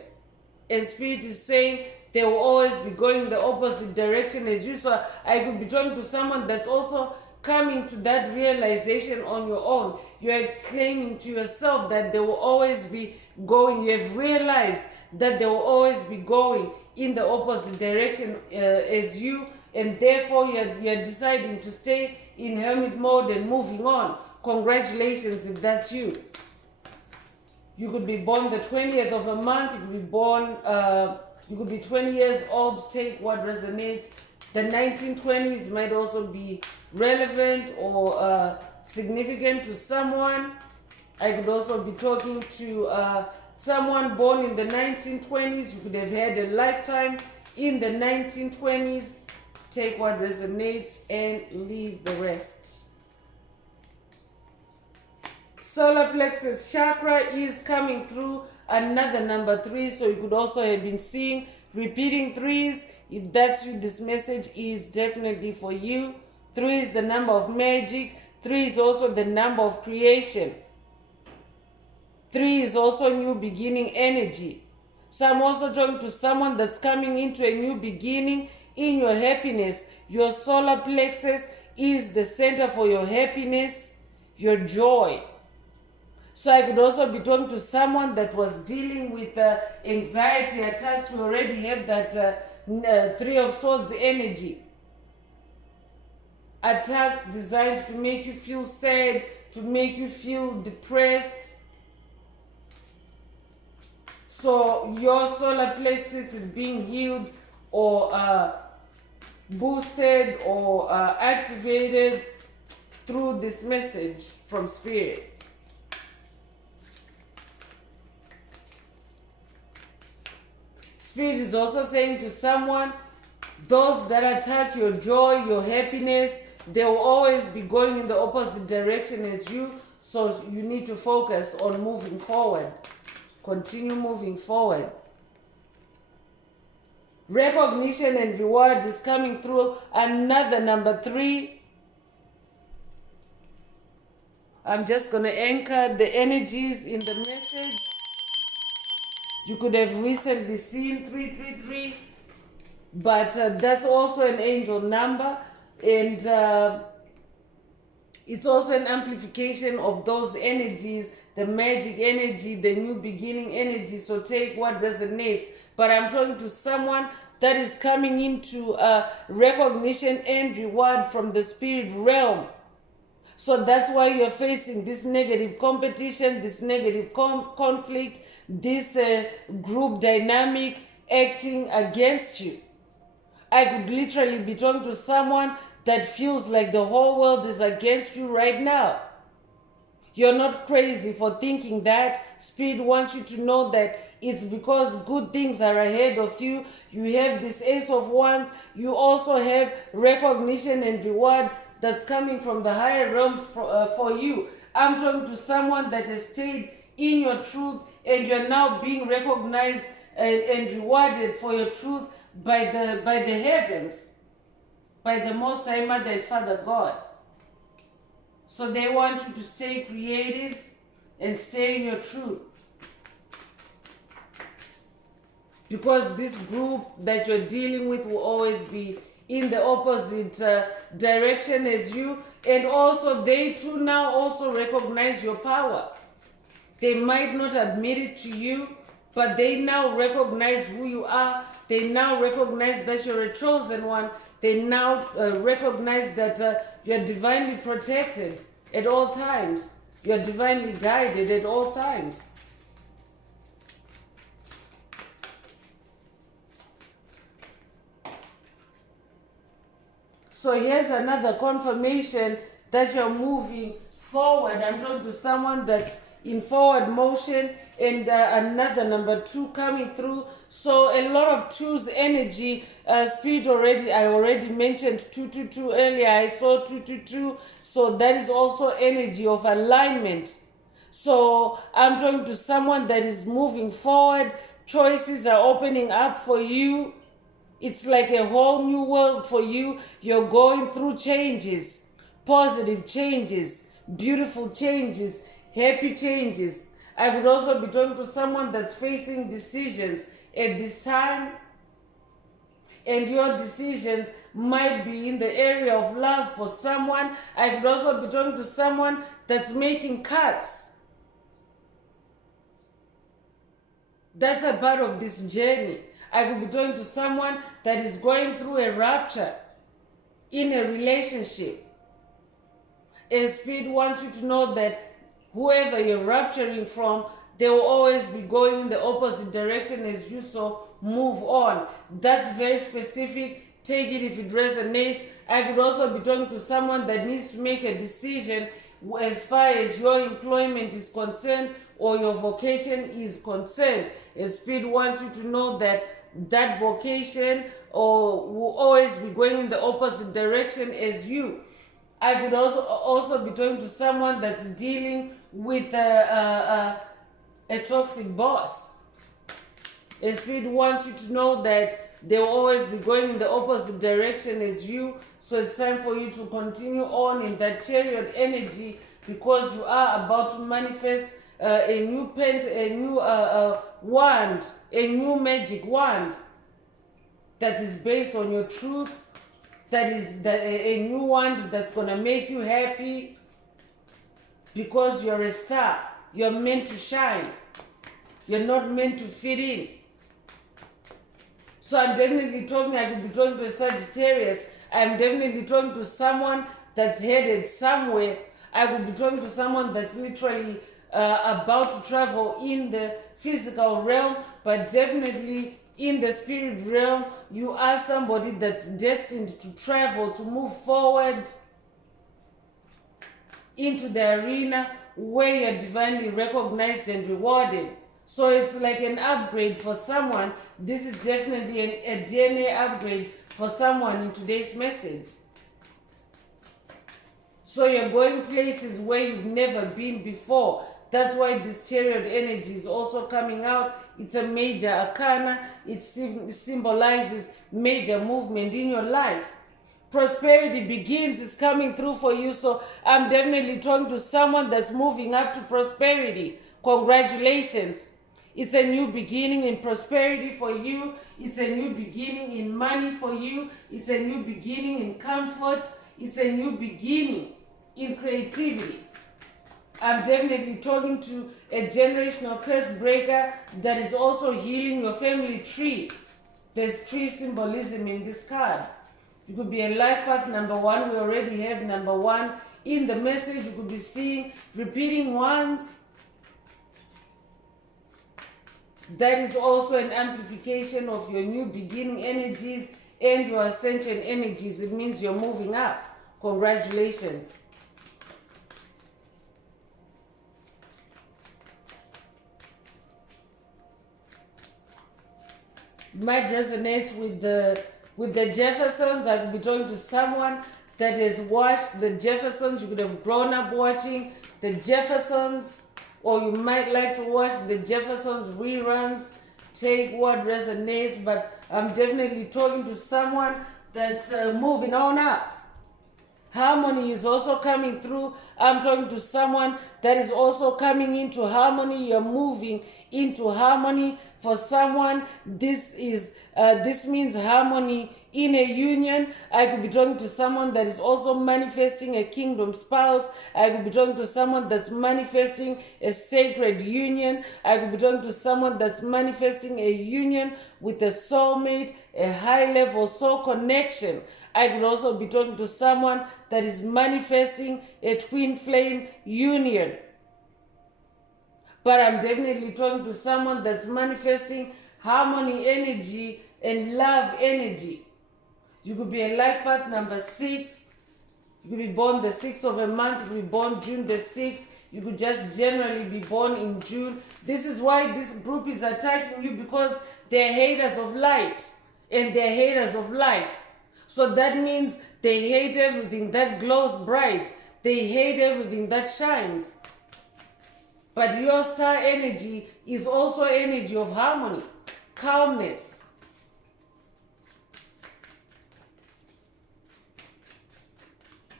And Spirit is saying they will always be going the opposite direction as you. So I could be talking to someone that's also coming to that realization on your own. You're exclaiming to yourself that they will always be going. You have realized that they will always be going in the opposite direction as you, and therefore you're deciding to stay in hermit mode and moving on. Congratulations if that's you. You could be born the 20th of a month. You could be born, you could be 20 years old. Take what resonates. The 1920s might also be relevant or significant to someone. I could also be talking to someone born in the 1920s. You could have had a lifetime in the 1920s. Take what resonates and leave the rest. Solar plexus chakra is coming through another number 3. So you could also have been seeing repeating 3s. If that's you, this message is definitely for you. 3 is the number of magic. 3 is also the number of creation. 3 is also new beginning energy. So I'm also talking to someone that's coming into a new beginning in your happiness. Your solar plexus is the center for your happiness, your joy. So I could also be talking to someone that was dealing with anxiety attacks. We already have that 3 of Swords energy. Attacks designed to make you feel sad, to make you feel depressed. So your solar plexus is being healed or boosted or activated through this message from Spirit. Spirit is also saying to someone, those that attack your joy, your happiness, they will always be going in the opposite direction as you. So you need to focus on moving forward. Continue moving forward. Recognition and reward is coming through another number 3. I'm just going to anchor the energies in the message. You could have recently seen 333, but that's also an angel number, and it's also an amplification of those energies, the magic energy, the new beginning energy. So take what resonates. But I'm talking to someone that is coming into recognition and reward from the spirit realm. So that's why you're facing this negative competition, this negative conflict, this group dynamic acting against you. I could literally be talking to someone that feels like the whole world is against you right now. You're not crazy for thinking that. Spirit wants you to know that it's because good things are ahead of you. You have this Ace of Wands. You also have recognition and reward that's coming from the higher realms for you. I'm talking to someone that has stayed in your truth, and you're now being recognized and rewarded for your truth by the heavens, by the Most High Mother and Father God. So they want you to stay creative and stay in your truth. Because this group that you're dealing with will always be in the opposite direction as you. And also they too now also recognize your power. They might not admit it to you, but they now recognize who you are. They now recognize that you're a chosen one. They now recognize that you're divinely protected at all times. You're divinely guided at all times. So here's another confirmation that you're moving forward. I'm talking to someone that's in forward motion, and another number 2 coming through. So a lot of 2's energy. Spirit I already mentioned 222 earlier. I saw 222. So that is also energy of alignment. So I'm talking to someone that is moving forward. Choices are opening up for you. It's like a whole new world for you. You're going through changes, positive changes, beautiful changes, happy changes. I could also be talking to someone that's facing decisions at this time. And your decisions might be in the area of love for someone. I could also be talking to someone that's making cuts. That's a part of this journey. I could be talking to someone that is going through a rupture in a relationship. And Spirit wants you to know that whoever you're rupturing from, they will always be going in the opposite direction as you, so move on. That's very specific. Take it if it resonates. I could also be talking to someone that needs to make a decision as far as your employment is concerned or your vocation is concerned. And Spirit wants you to know that that vocation or will always be going in the opposite direction as you. I could also be talking to someone that's dealing with a toxic boss. A spirit wants you to know that they will always be going in the opposite direction as you. So it's time for you to continue on in that chariot energy, because you are about to manifest a new wand, a new magic wand that is based on your truth, that is a new wand that's going to make you happy, because you're a star. You're meant to shine. You're not meant to fit in. So I'm definitely talking, I could be talking to a Sagittarius. I'm definitely talking to someone that's headed somewhere. I could be talking to someone that's literally about to travel in the physical realm, but definitely in the spirit realm. You are somebody that's destined to travel, to move forward into the arena where you're divinely recognized and rewarded. So it's like an upgrade for someone. This is definitely a DNA upgrade for someone in today's message. So you're going places where you've never been before. That's why this chariot energy is also coming out. It's a major arcana. It symbolizes major movement in your life. Prosperity begins, is coming through for you. So I'm definitely talking to someone that's moving up to prosperity. Congratulations. It's a new beginning in prosperity for you. It's a new beginning in money for you. It's a new beginning in comfort. It's a new beginning in creativity. I'm definitely talking to a generational curse breaker that is also healing your family tree. There's tree symbolism in this card. You could be a life path number 1. We already have number 1 in the message. You could be seeing repeating once. That is also an amplification of your new beginning energies and your ascension energies. It means you're moving up. Congratulations. Might resonate with the Jeffersons. I could be talking to someone that has watched the Jeffersons. You could have grown up watching the Jeffersons, or you might like to watch the Jeffersons reruns. Take what resonates, but I'm definitely talking to someone that's moving on up. Harmony is also coming through. I'm talking to someone that is also coming into harmony. You're moving into harmony. For someone, this means harmony in a union. I could be talking to someone that is also manifesting a kingdom spouse. I could be talking to someone that's manifesting a sacred union. I could be talking to someone that's manifesting a union with a soulmate, a high level soul connection. I could also be talking to someone that is manifesting a twin flame union. But I'm definitely talking to someone that's manifesting harmony energy and love energy. You could be a life path number 6. You could be born the 6th of a month. You could be born June the 6th. You could just generally be born in June. This is why this group is attacking you, because they're haters of light and they're haters of life. So that means they hate everything that glows bright. They hate everything that shines. But your star energy is also energy of harmony, calmness.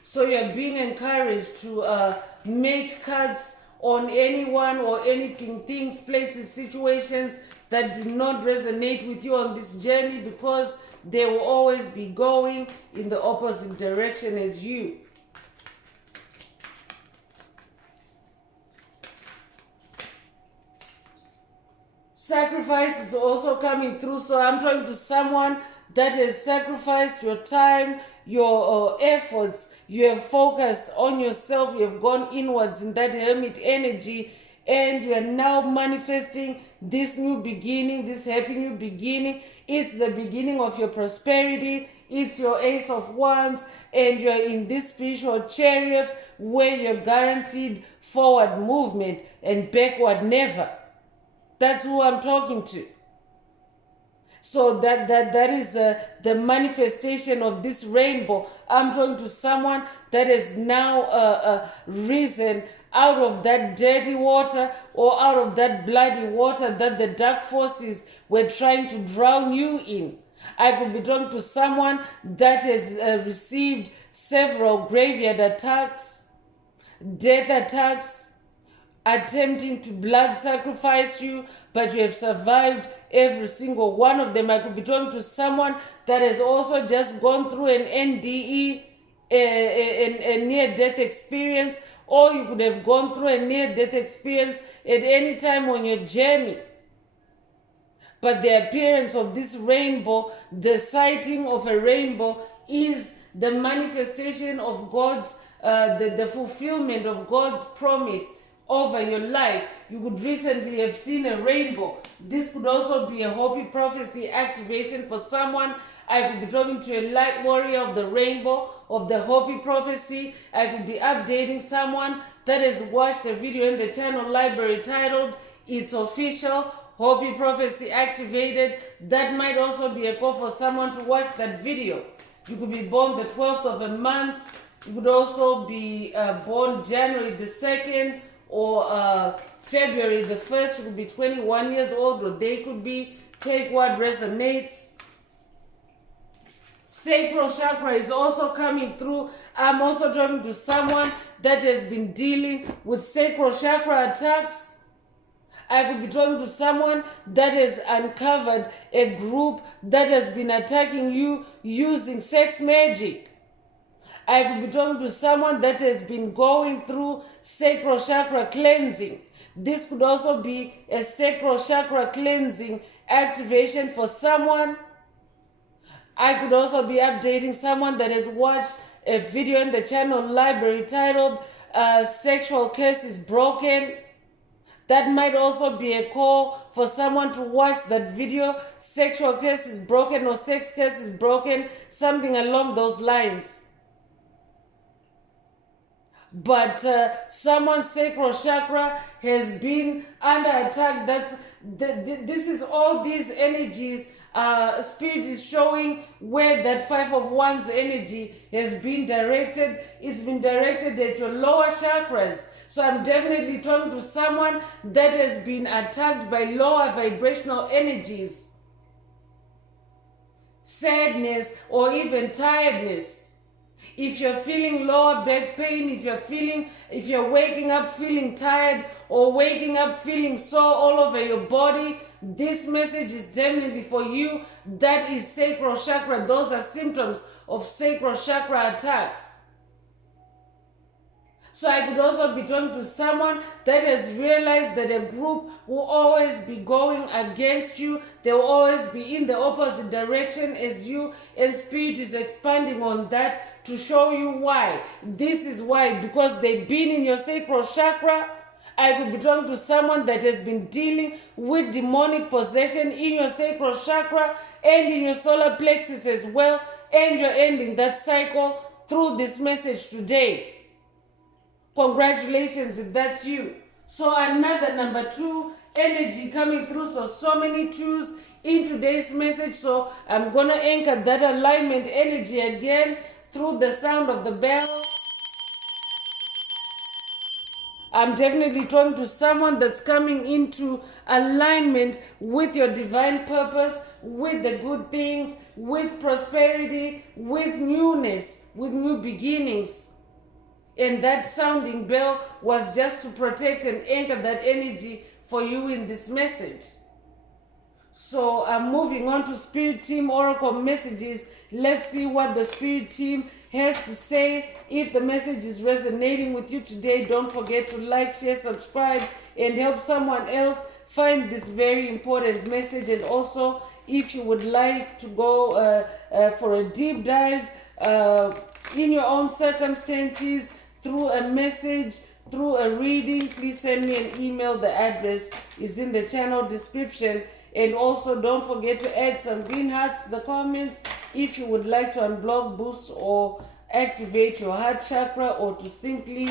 So you're being encouraged to make cuts on anyone or anything, things, places, situations that do not resonate with you on this journey, because they will always be going in the opposite direction as you. Sacrifice is also coming through. So I'm talking to someone that has sacrificed your time, your efforts. You have focused on yourself. You have gone inwards in that hermit energy, and you are now manifesting this new beginning, this happy new beginning. It's the beginning of your prosperity. It's your Ace of Wands, and you're in this spiritual chariot where you're guaranteed forward movement and backward never. That's who I'm talking to. So that is the manifestation of this rainbow. I'm talking to someone that is now risen out of that dirty water or out of that bloody water that the dark forces were trying to drown you in. I could be talking to someone that has received several graveyard attacks, death attacks, attempting to blood sacrifice you, but you have survived every single one of them. I could be talking to someone that has also just gone through an NDE, a near-death experience, or you could have gone through a near-death experience at any time on your journey. But the appearance of this rainbow, the sighting of a rainbow, is the manifestation of God's, the fulfillment of God's promise over your life. You could recently have seen a rainbow. This could also be a Hopi prophecy activation for someone. I could be talking to a light warrior of the rainbow, of the Hopi prophecy. I could be updating someone that has watched a video in the channel library titled It's Official, Hopi prophecy activated. That might also be a call for someone to watch that video. You could be born the 12th of a month. You could also be born January the 2nd or February the 1st. You could be 21 years old, or they could be. Take what resonates. Sacral chakra is also coming through. I'm also talking to someone that has been dealing with sacral chakra attacks. I could be talking to someone that has uncovered a group that has been attacking you using sex magic. I could be talking to someone that has been going through sacral chakra cleansing. This could also be a sacral chakra cleansing activation for someone. I could also be updating someone that has watched a video in the channel library titled Sexual Curse is Broken. That might also be a call for someone to watch that video. Sexual curse is broken, or sex curse is broken, something along those lines. But someone's sacral chakra has been under attack. This is all these energies. Spirit is showing where that 5 of Wands energy has been directed. It's been directed at your lower chakras. So I'm definitely talking to someone that has been attacked by lower vibrational energies, sadness, or even tiredness. If you're feeling lower back pain, if you're waking up feeling tired or waking up feeling sore all over your body, this message is definitely for you. That is sacral chakra. Those are symptoms of sacral chakra attacks. So I could also be talking to someone that has realized that a group will always be going against you. They will always be in the opposite direction as you, and Spirit is expanding on that to show you why. This is why, because they've been in your sacral chakra. I could be talking to someone that has been dealing with demonic possession in your sacral chakra and in your solar plexus as well, and you're ending that cycle through this message today. Congratulations if that's you. So another number 2 energy coming through. So many 2s in today's message. So I'm going to anchor that alignment energy again through the sound of the bell. I'm definitely talking to someone that's coming into alignment with your divine purpose, with the good things, with prosperity, with newness, with new beginnings. And that sounding bell was just to protect and anchor that energy for you in this message. So I'm moving on to Spirit Team Oracle messages. Let's see what the Spirit Team has to say. If the message is resonating with you today, don't forget to like, share, subscribe, and help someone else find this very important message. And also, if you would like to go for a deep dive in your own circumstances, through a message, through a reading, please send me an email. The address is in the channel description. And also don't forget to add some green hearts to the comments if you would like to unblock, boost, or activate your heart chakra, or to simply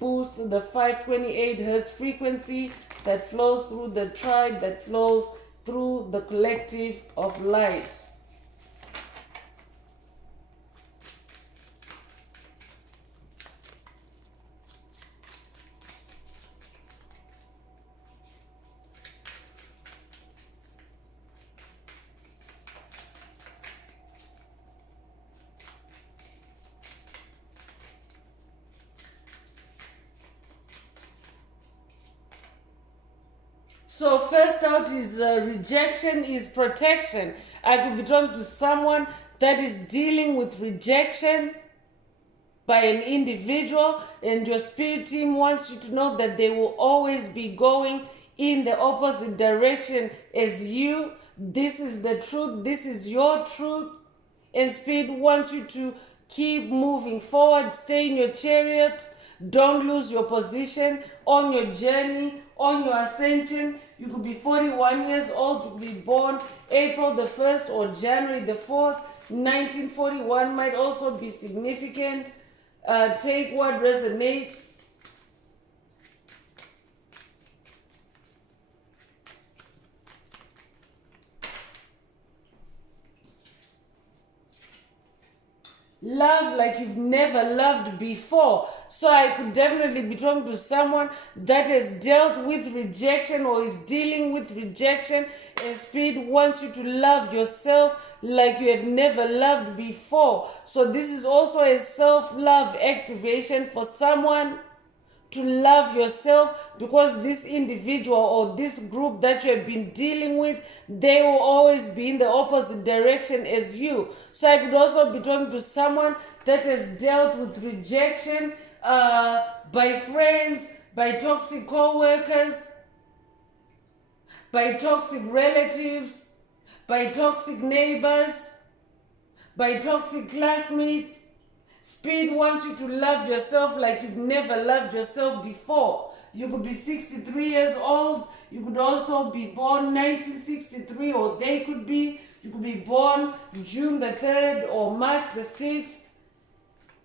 boost the 528 hertz frequency that flows through the tribe, that flows through the collective of light. So first out is rejection is protection. I could be talking to someone that is dealing with rejection by an individual, and your spirit team wants you to know that they will always be going in the opposite direction as you. This is the truth. This is your truth. And spirit wants you to keep moving forward. Stay in your chariot. Don't lose your position on your journey, on your ascension. You could be 41 years old. You could be born April the 1st or January the 4th. 1941 might also be significant. Take what resonates. Love like you've never loved before. So I could definitely be talking to someone that has dealt with rejection or is dealing with rejection, and spirit wants you to love yourself like you have never loved before. So this is also a self-love activation for someone to love yourself, because this individual or this group that you have been dealing with, they will always be in the opposite direction as you. So I could also be talking to someone that has dealt with rejection by friends, by toxic co-workers, by toxic relatives, by toxic neighbors, by toxic classmates. Spirit wants you to love yourself like you've never loved yourself before. You could be 63 years old. You could also be born 1963, or they could be. You could be born June the 3rd or March the 6th.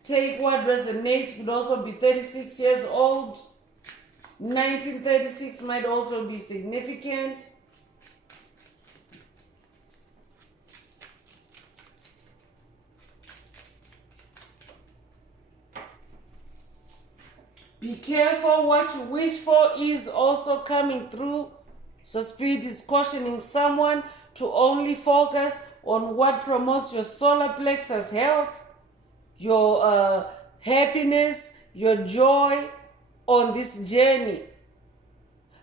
Take what resonates. You could also be 36 years old. 1936 might also be significant. Be careful what you wish for is also coming through. So spirit is cautioning someone to only focus on what promotes your solar plexus health, your happiness, your joy on this journey.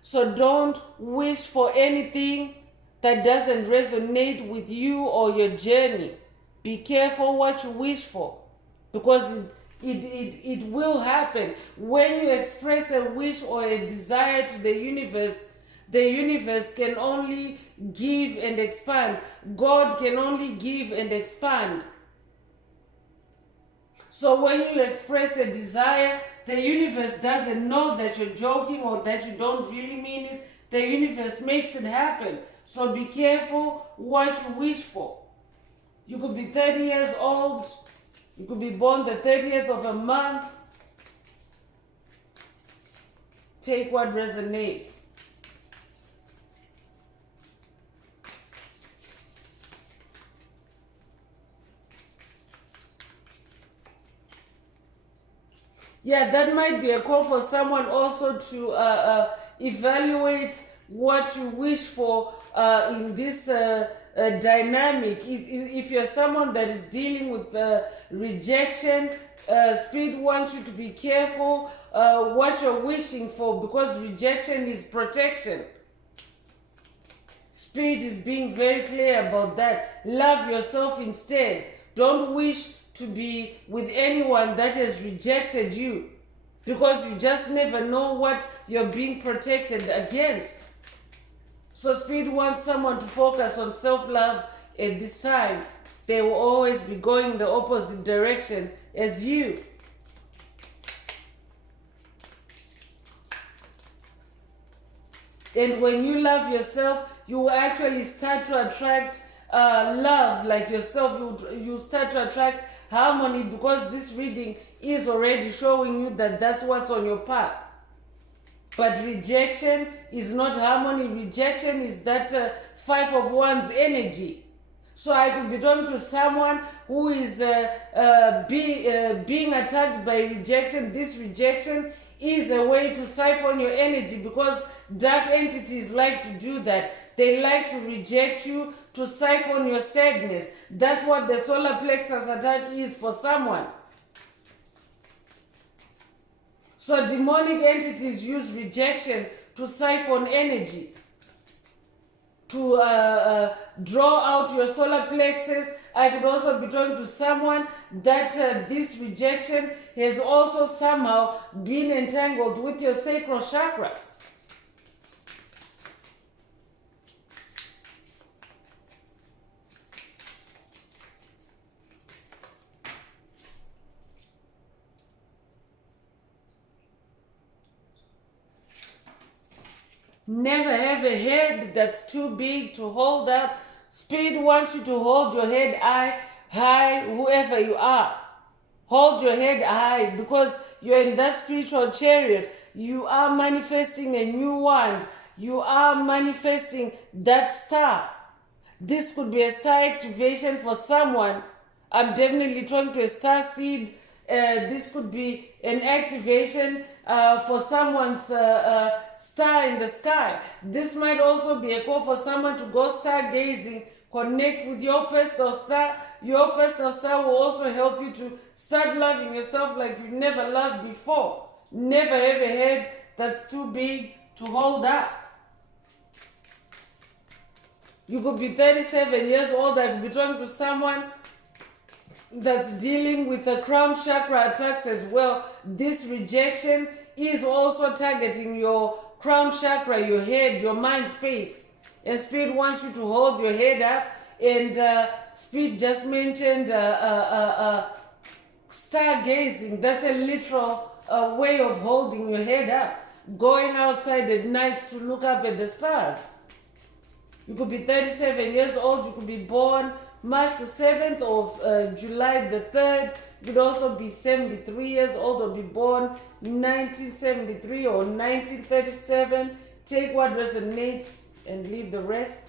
So don't wish for anything that doesn't resonate with you or your journey. Be careful what you wish for, because it will happen. When you express a wish or a desire to the universe can only give and expand. God can only give and expand. So when you express a desire, the universe doesn't know that you're joking or that you don't really mean it. The universe makes it happen. So be careful what you wish for. You could be 30 years old. You could be born the 30th of a month. Take what resonates. Yeah, that might be a call for someone also to evaluate what you wish for in this dynamic. If you're someone that is dealing with rejection, spirit wants you to be careful what you're wishing for, because rejection is protection. Spirit is being very clear about that. Love yourself instead. Don't wish to be with anyone that has rejected you, because you just never know what you're being protected against. So spirit wants someone to focus on self-love at this time. They will always be going the opposite direction as you. And when you love yourself, you will actually start to attract love like yourself. You start to attract harmony, because this reading is already showing you that that's what's on your path. But rejection is not harmony. Rejection is that 5 of Wands energy. So I could be talking to someone who is being attacked by rejection. This rejection is a way to siphon your energy, because dark entities like to do that. They like to reject you, to siphon your sadness. That's what the solar plexus attack is for someone. So demonic entities use rejection to siphon energy, to draw out your solar plexus. I could also be talking to someone that this rejection has also somehow been entangled with your sacral chakra. Never have a head that's too big to hold up. Spirit wants you to hold your head high, whoever you are. Hold your head high, because you're in that spiritual chariot. You are manifesting a new wand. You are manifesting that star. This could be a star activation for someone. I'm definitely talking to a star seed. This could be an activation for someone's star in the sky. This might also be a call for someone to go stargazing, connect with your personal star. Your personal star will also help you to start loving yourself like you've never loved before. Never have a head that's too big to hold up. You could be 37 years old. I could be talking to someone that's dealing with the crown chakra attacks as well. This rejection is also targeting your crown chakra, your head, your mind space. And Spirit wants you to hold your head up. And Spirit just mentioned stargazing. That's a literal way of holding your head up. Going outside at night to look up at the stars. You could be 37 years old. You could be born March the 7th or July the 3rd. You could also be 73 years old or be born 1973 or 1937. Take what resonates and leave the rest.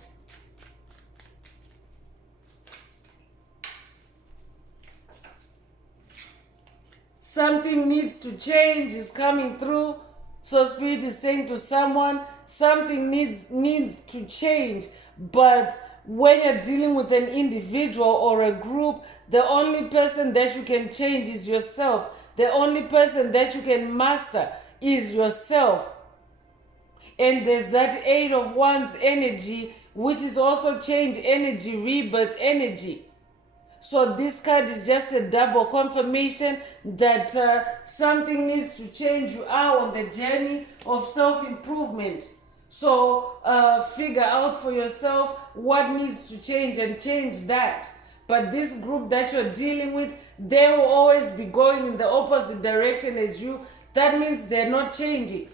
Something needs to change is coming through. So Spirit is saying to someone, something needs to change. But when you're dealing with an individual or a group, the only person that you can change is yourself. The only person that you can master is yourself. And there's that 8 of Wands energy, which is also change energy, rebirth energy. So this card is just a double confirmation that something needs to change. You are on the journey of self-improvement. So figure out for yourself what needs to change and change that. But this group that you're dealing with, they will always be going in the opposite direction as you. That means they're not changing.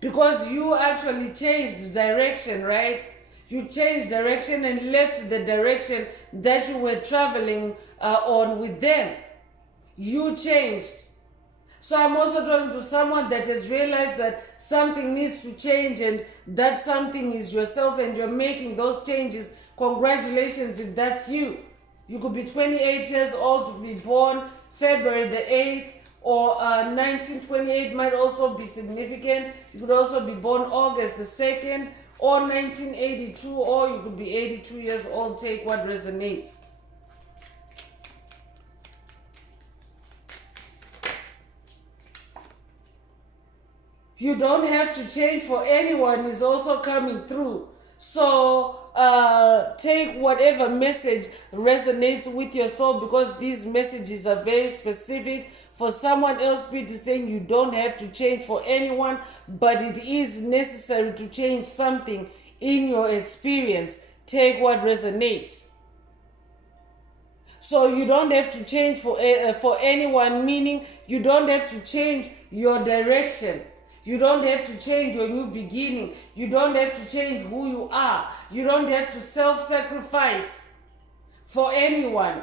Because you actually changed direction, right? You changed direction and left the direction that you were traveling on with them. You changed. So I'm also talking to someone that has realized that something needs to change, and that something is yourself, and you're making those changes. Congratulations if that's you. You could be 28 years old, to be born February the 8th, or 1928 might also be significant. You could also be born August the 2nd, or 1982, or you could be 82 years old. Take what resonates. You don't have to change for anyone is also coming through. So take whatever message resonates with your soul, because these messages are very specific. For someone else, Spirit is saying you don't have to change for anyone, but it is necessary to change something in your experience. Take what resonates. So you don't have to change for anyone, meaning you don't have to change your direction. You don't have to change your new beginning. You don't have to change who you are. You don't have to self-sacrifice for anyone.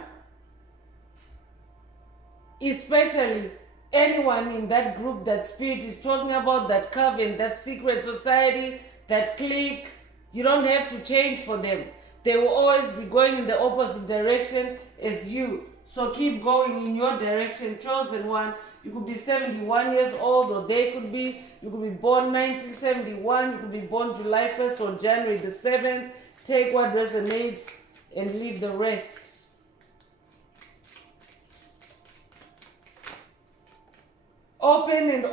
Especially anyone in that group that spirit is talking about, that coven, that secret society, that clique, you don't have to change for them. They will always be going in the opposite direction as you. So keep going in your direction, chosen one. You could be 71 years old, or you could be born 1971, you could be born July 1st or January the 7th. Take what resonates and leave the rest. Open and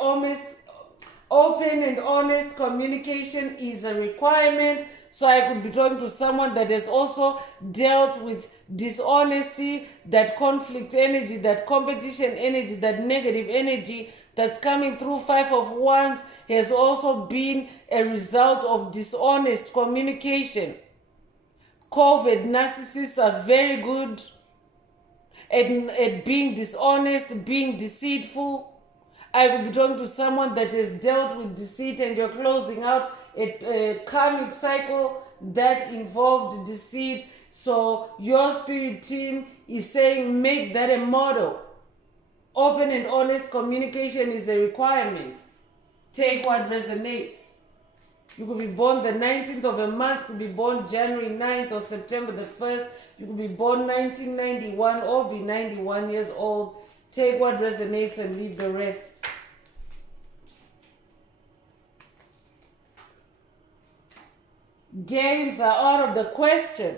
honest communication is a requirement. So I could be talking to someone that has also dealt with dishonesty, that conflict energy, that competition energy, that negative energy that's coming through. 5 of Wands has also been a result of dishonest communication. COVID narcissists are very good at being dishonest, being deceitful. I will be talking to someone that has dealt with deceit, and you're closing out a karmic cycle that involved deceit. So your spirit team is saying make that a model. Open and honest communication is a requirement. Take what resonates. You could be born the 19th of a month, you could be born January 9th or September the 1st. You could be born 1991 or be 91 years old. Take what resonates and leave the rest. Games are out of the question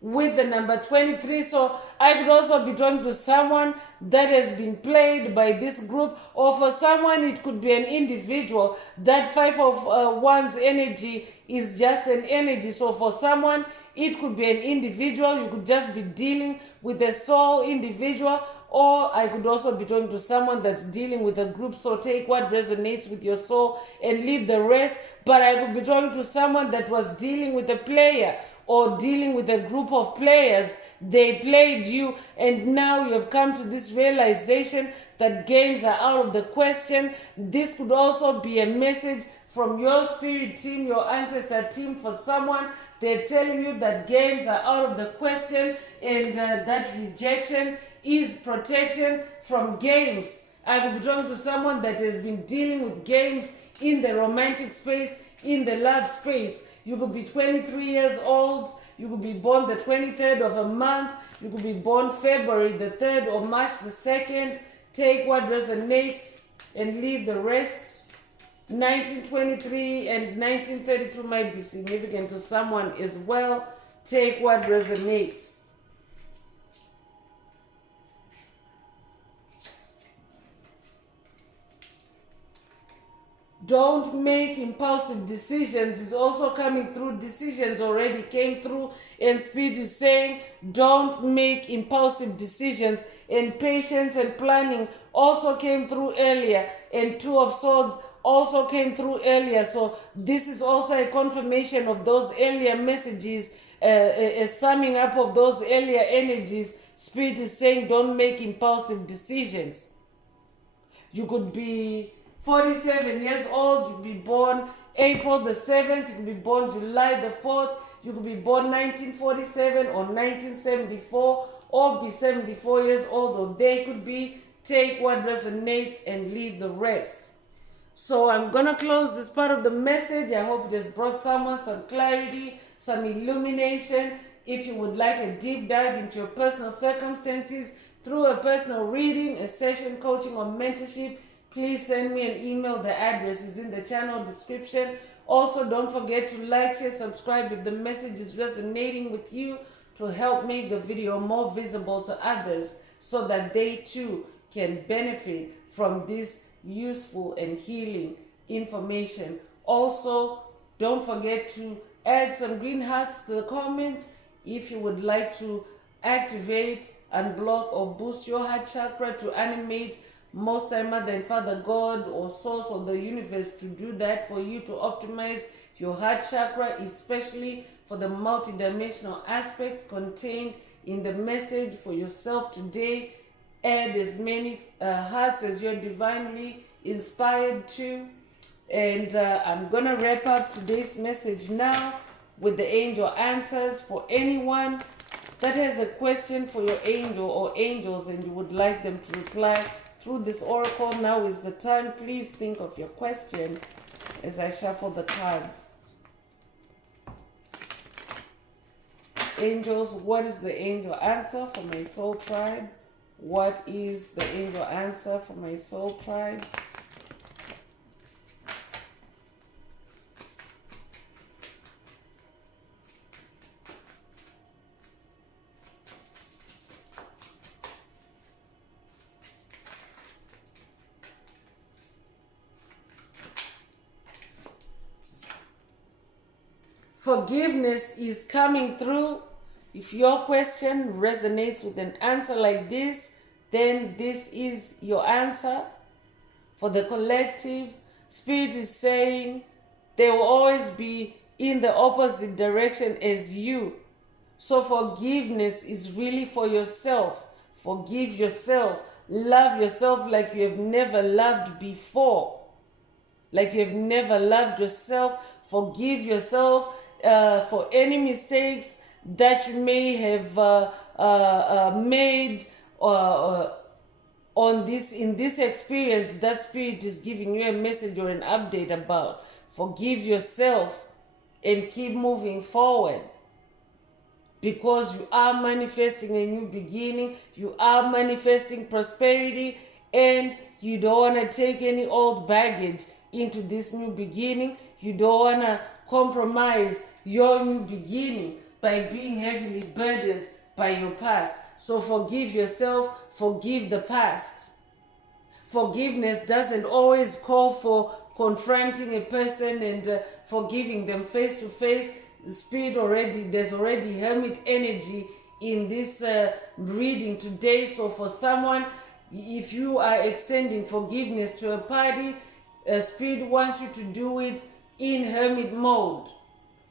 with the number 23. So I could also be talking to someone that has been played by this group, or for someone it could be an individual. That 5 of Wands energy is just an energy. So for someone it could be an individual. You could just be dealing with a soul individual, or I could also be talking to someone that's dealing with a group. So take what resonates with your soul and leave the rest. But I could be talking to someone that was dealing with a player or dealing with a group of players. They played you, and now you have come to this realization that games are out of the question. This could also be a message from your spirit team, your ancestor team, for someone. They're telling you that games are out of the question, and that rejection is protection from games. I could be talking to someone that has been dealing with games in the romantic space, in the love space. You could be 23 years old. You could be born the 23rd of a month. You could be born February the 3rd or March the 2nd. Take what resonates and leave the rest. 1923 and 1932 might be significant to someone as well. Take what resonates. Don't make impulsive decisions is also coming through. Decisions already came through, and Spirit is saying don't make impulsive decisions. And patience and planning also came through earlier, and 2 of Swords also came through earlier. So this is also a confirmation of those earlier messages, a summing up of those earlier energies. Spirit is saying don't make impulsive decisions. You could be 47 years old, you could be born April the 7th, you could be born July the 4th, you could be born 1947 or 1974, or be 74 years old, or they could be. Take what resonates and leave the rest. So I'm gonna close this part of the message. I hope it has brought someone some clarity, some illumination. If you would like a deep dive into your personal circumstances through a personal reading, a session, coaching, or mentorship, please send me an email. The address is in the channel description. Also, don't forget to like, share, subscribe if the message is resonating with you, to help make the video more visible to others so that they too can benefit from this useful and healing information. Also, don't forget to add some green hearts to the comments if you would like to activate, unblock, or boost your heart chakra, to animate Most High Mother and Father God or Source of the universe to do that for you, to optimize your heart chakra, especially for the multidimensional aspects contained in the message for yourself today. Add as many hearts as you're divinely inspired to. And I'm gonna wrap up today's message now with the angel answers. For anyone that has a question for your angel or angels and you would like them to reply, through this oracle. Now is the time. Please think of your question as I shuffle the cards. Angels, what is the angel answer for my soul tribe? What is the angel answer for my soul tribe? Forgiveness is coming through. If your question resonates with an answer like this, then this is your answer. For the collective, Spirit is saying they will always be in the opposite direction as you. So forgiveness is really for yourself. Forgive yourself. Love yourself like you have never loved before. Like you have never loved yourself. Forgive yourself for any mistakes that you may have made in this experience that Spirit is giving you a message or an update about. Forgive yourself and keep moving forward, because you are manifesting a new beginning. You are manifesting prosperity, and you don't want to take any old baggage into this new beginning. You don't want to compromise your new beginning by being heavily burdened by your past. So forgive yourself, forgive the past. Forgiveness doesn't always call for confronting a person and forgiving them face to face. There's already hermit energy in this reading today. So for someone, if you are extending forgiveness to a party, Spirit wants you to do it in hermit mode.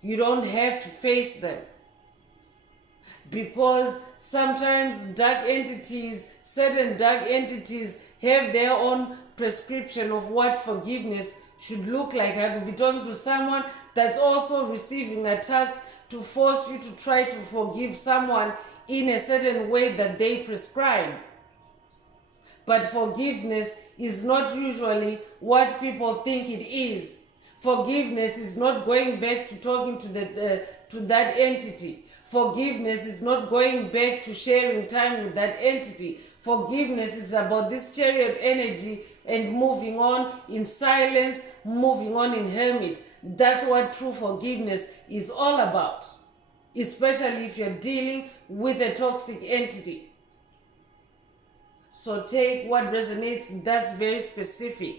You don't have to face them, because sometimes certain dark entities have their own prescription of what forgiveness should look like. I could be talking to someone that's also receiving attacks to force you to try to forgive someone in a certain way that they prescribe. But forgiveness is not usually what people think it is. Forgiveness is not going back to talking to that entity. Forgiveness is not going back to sharing time with that entity. Forgiveness is about this chariot energy and moving on in silence, moving on in hermit. That's what true forgiveness is all about, especially if you're dealing with a toxic entity. So take what resonates. That's very specific.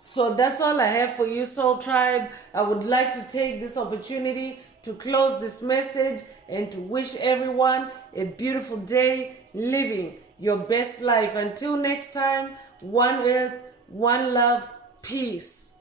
So that's all I have for you, Soul Tribe. I would like to take this opportunity to close this message and to wish everyone a beautiful day, living your best life. Until next time, one earth, one love, peace.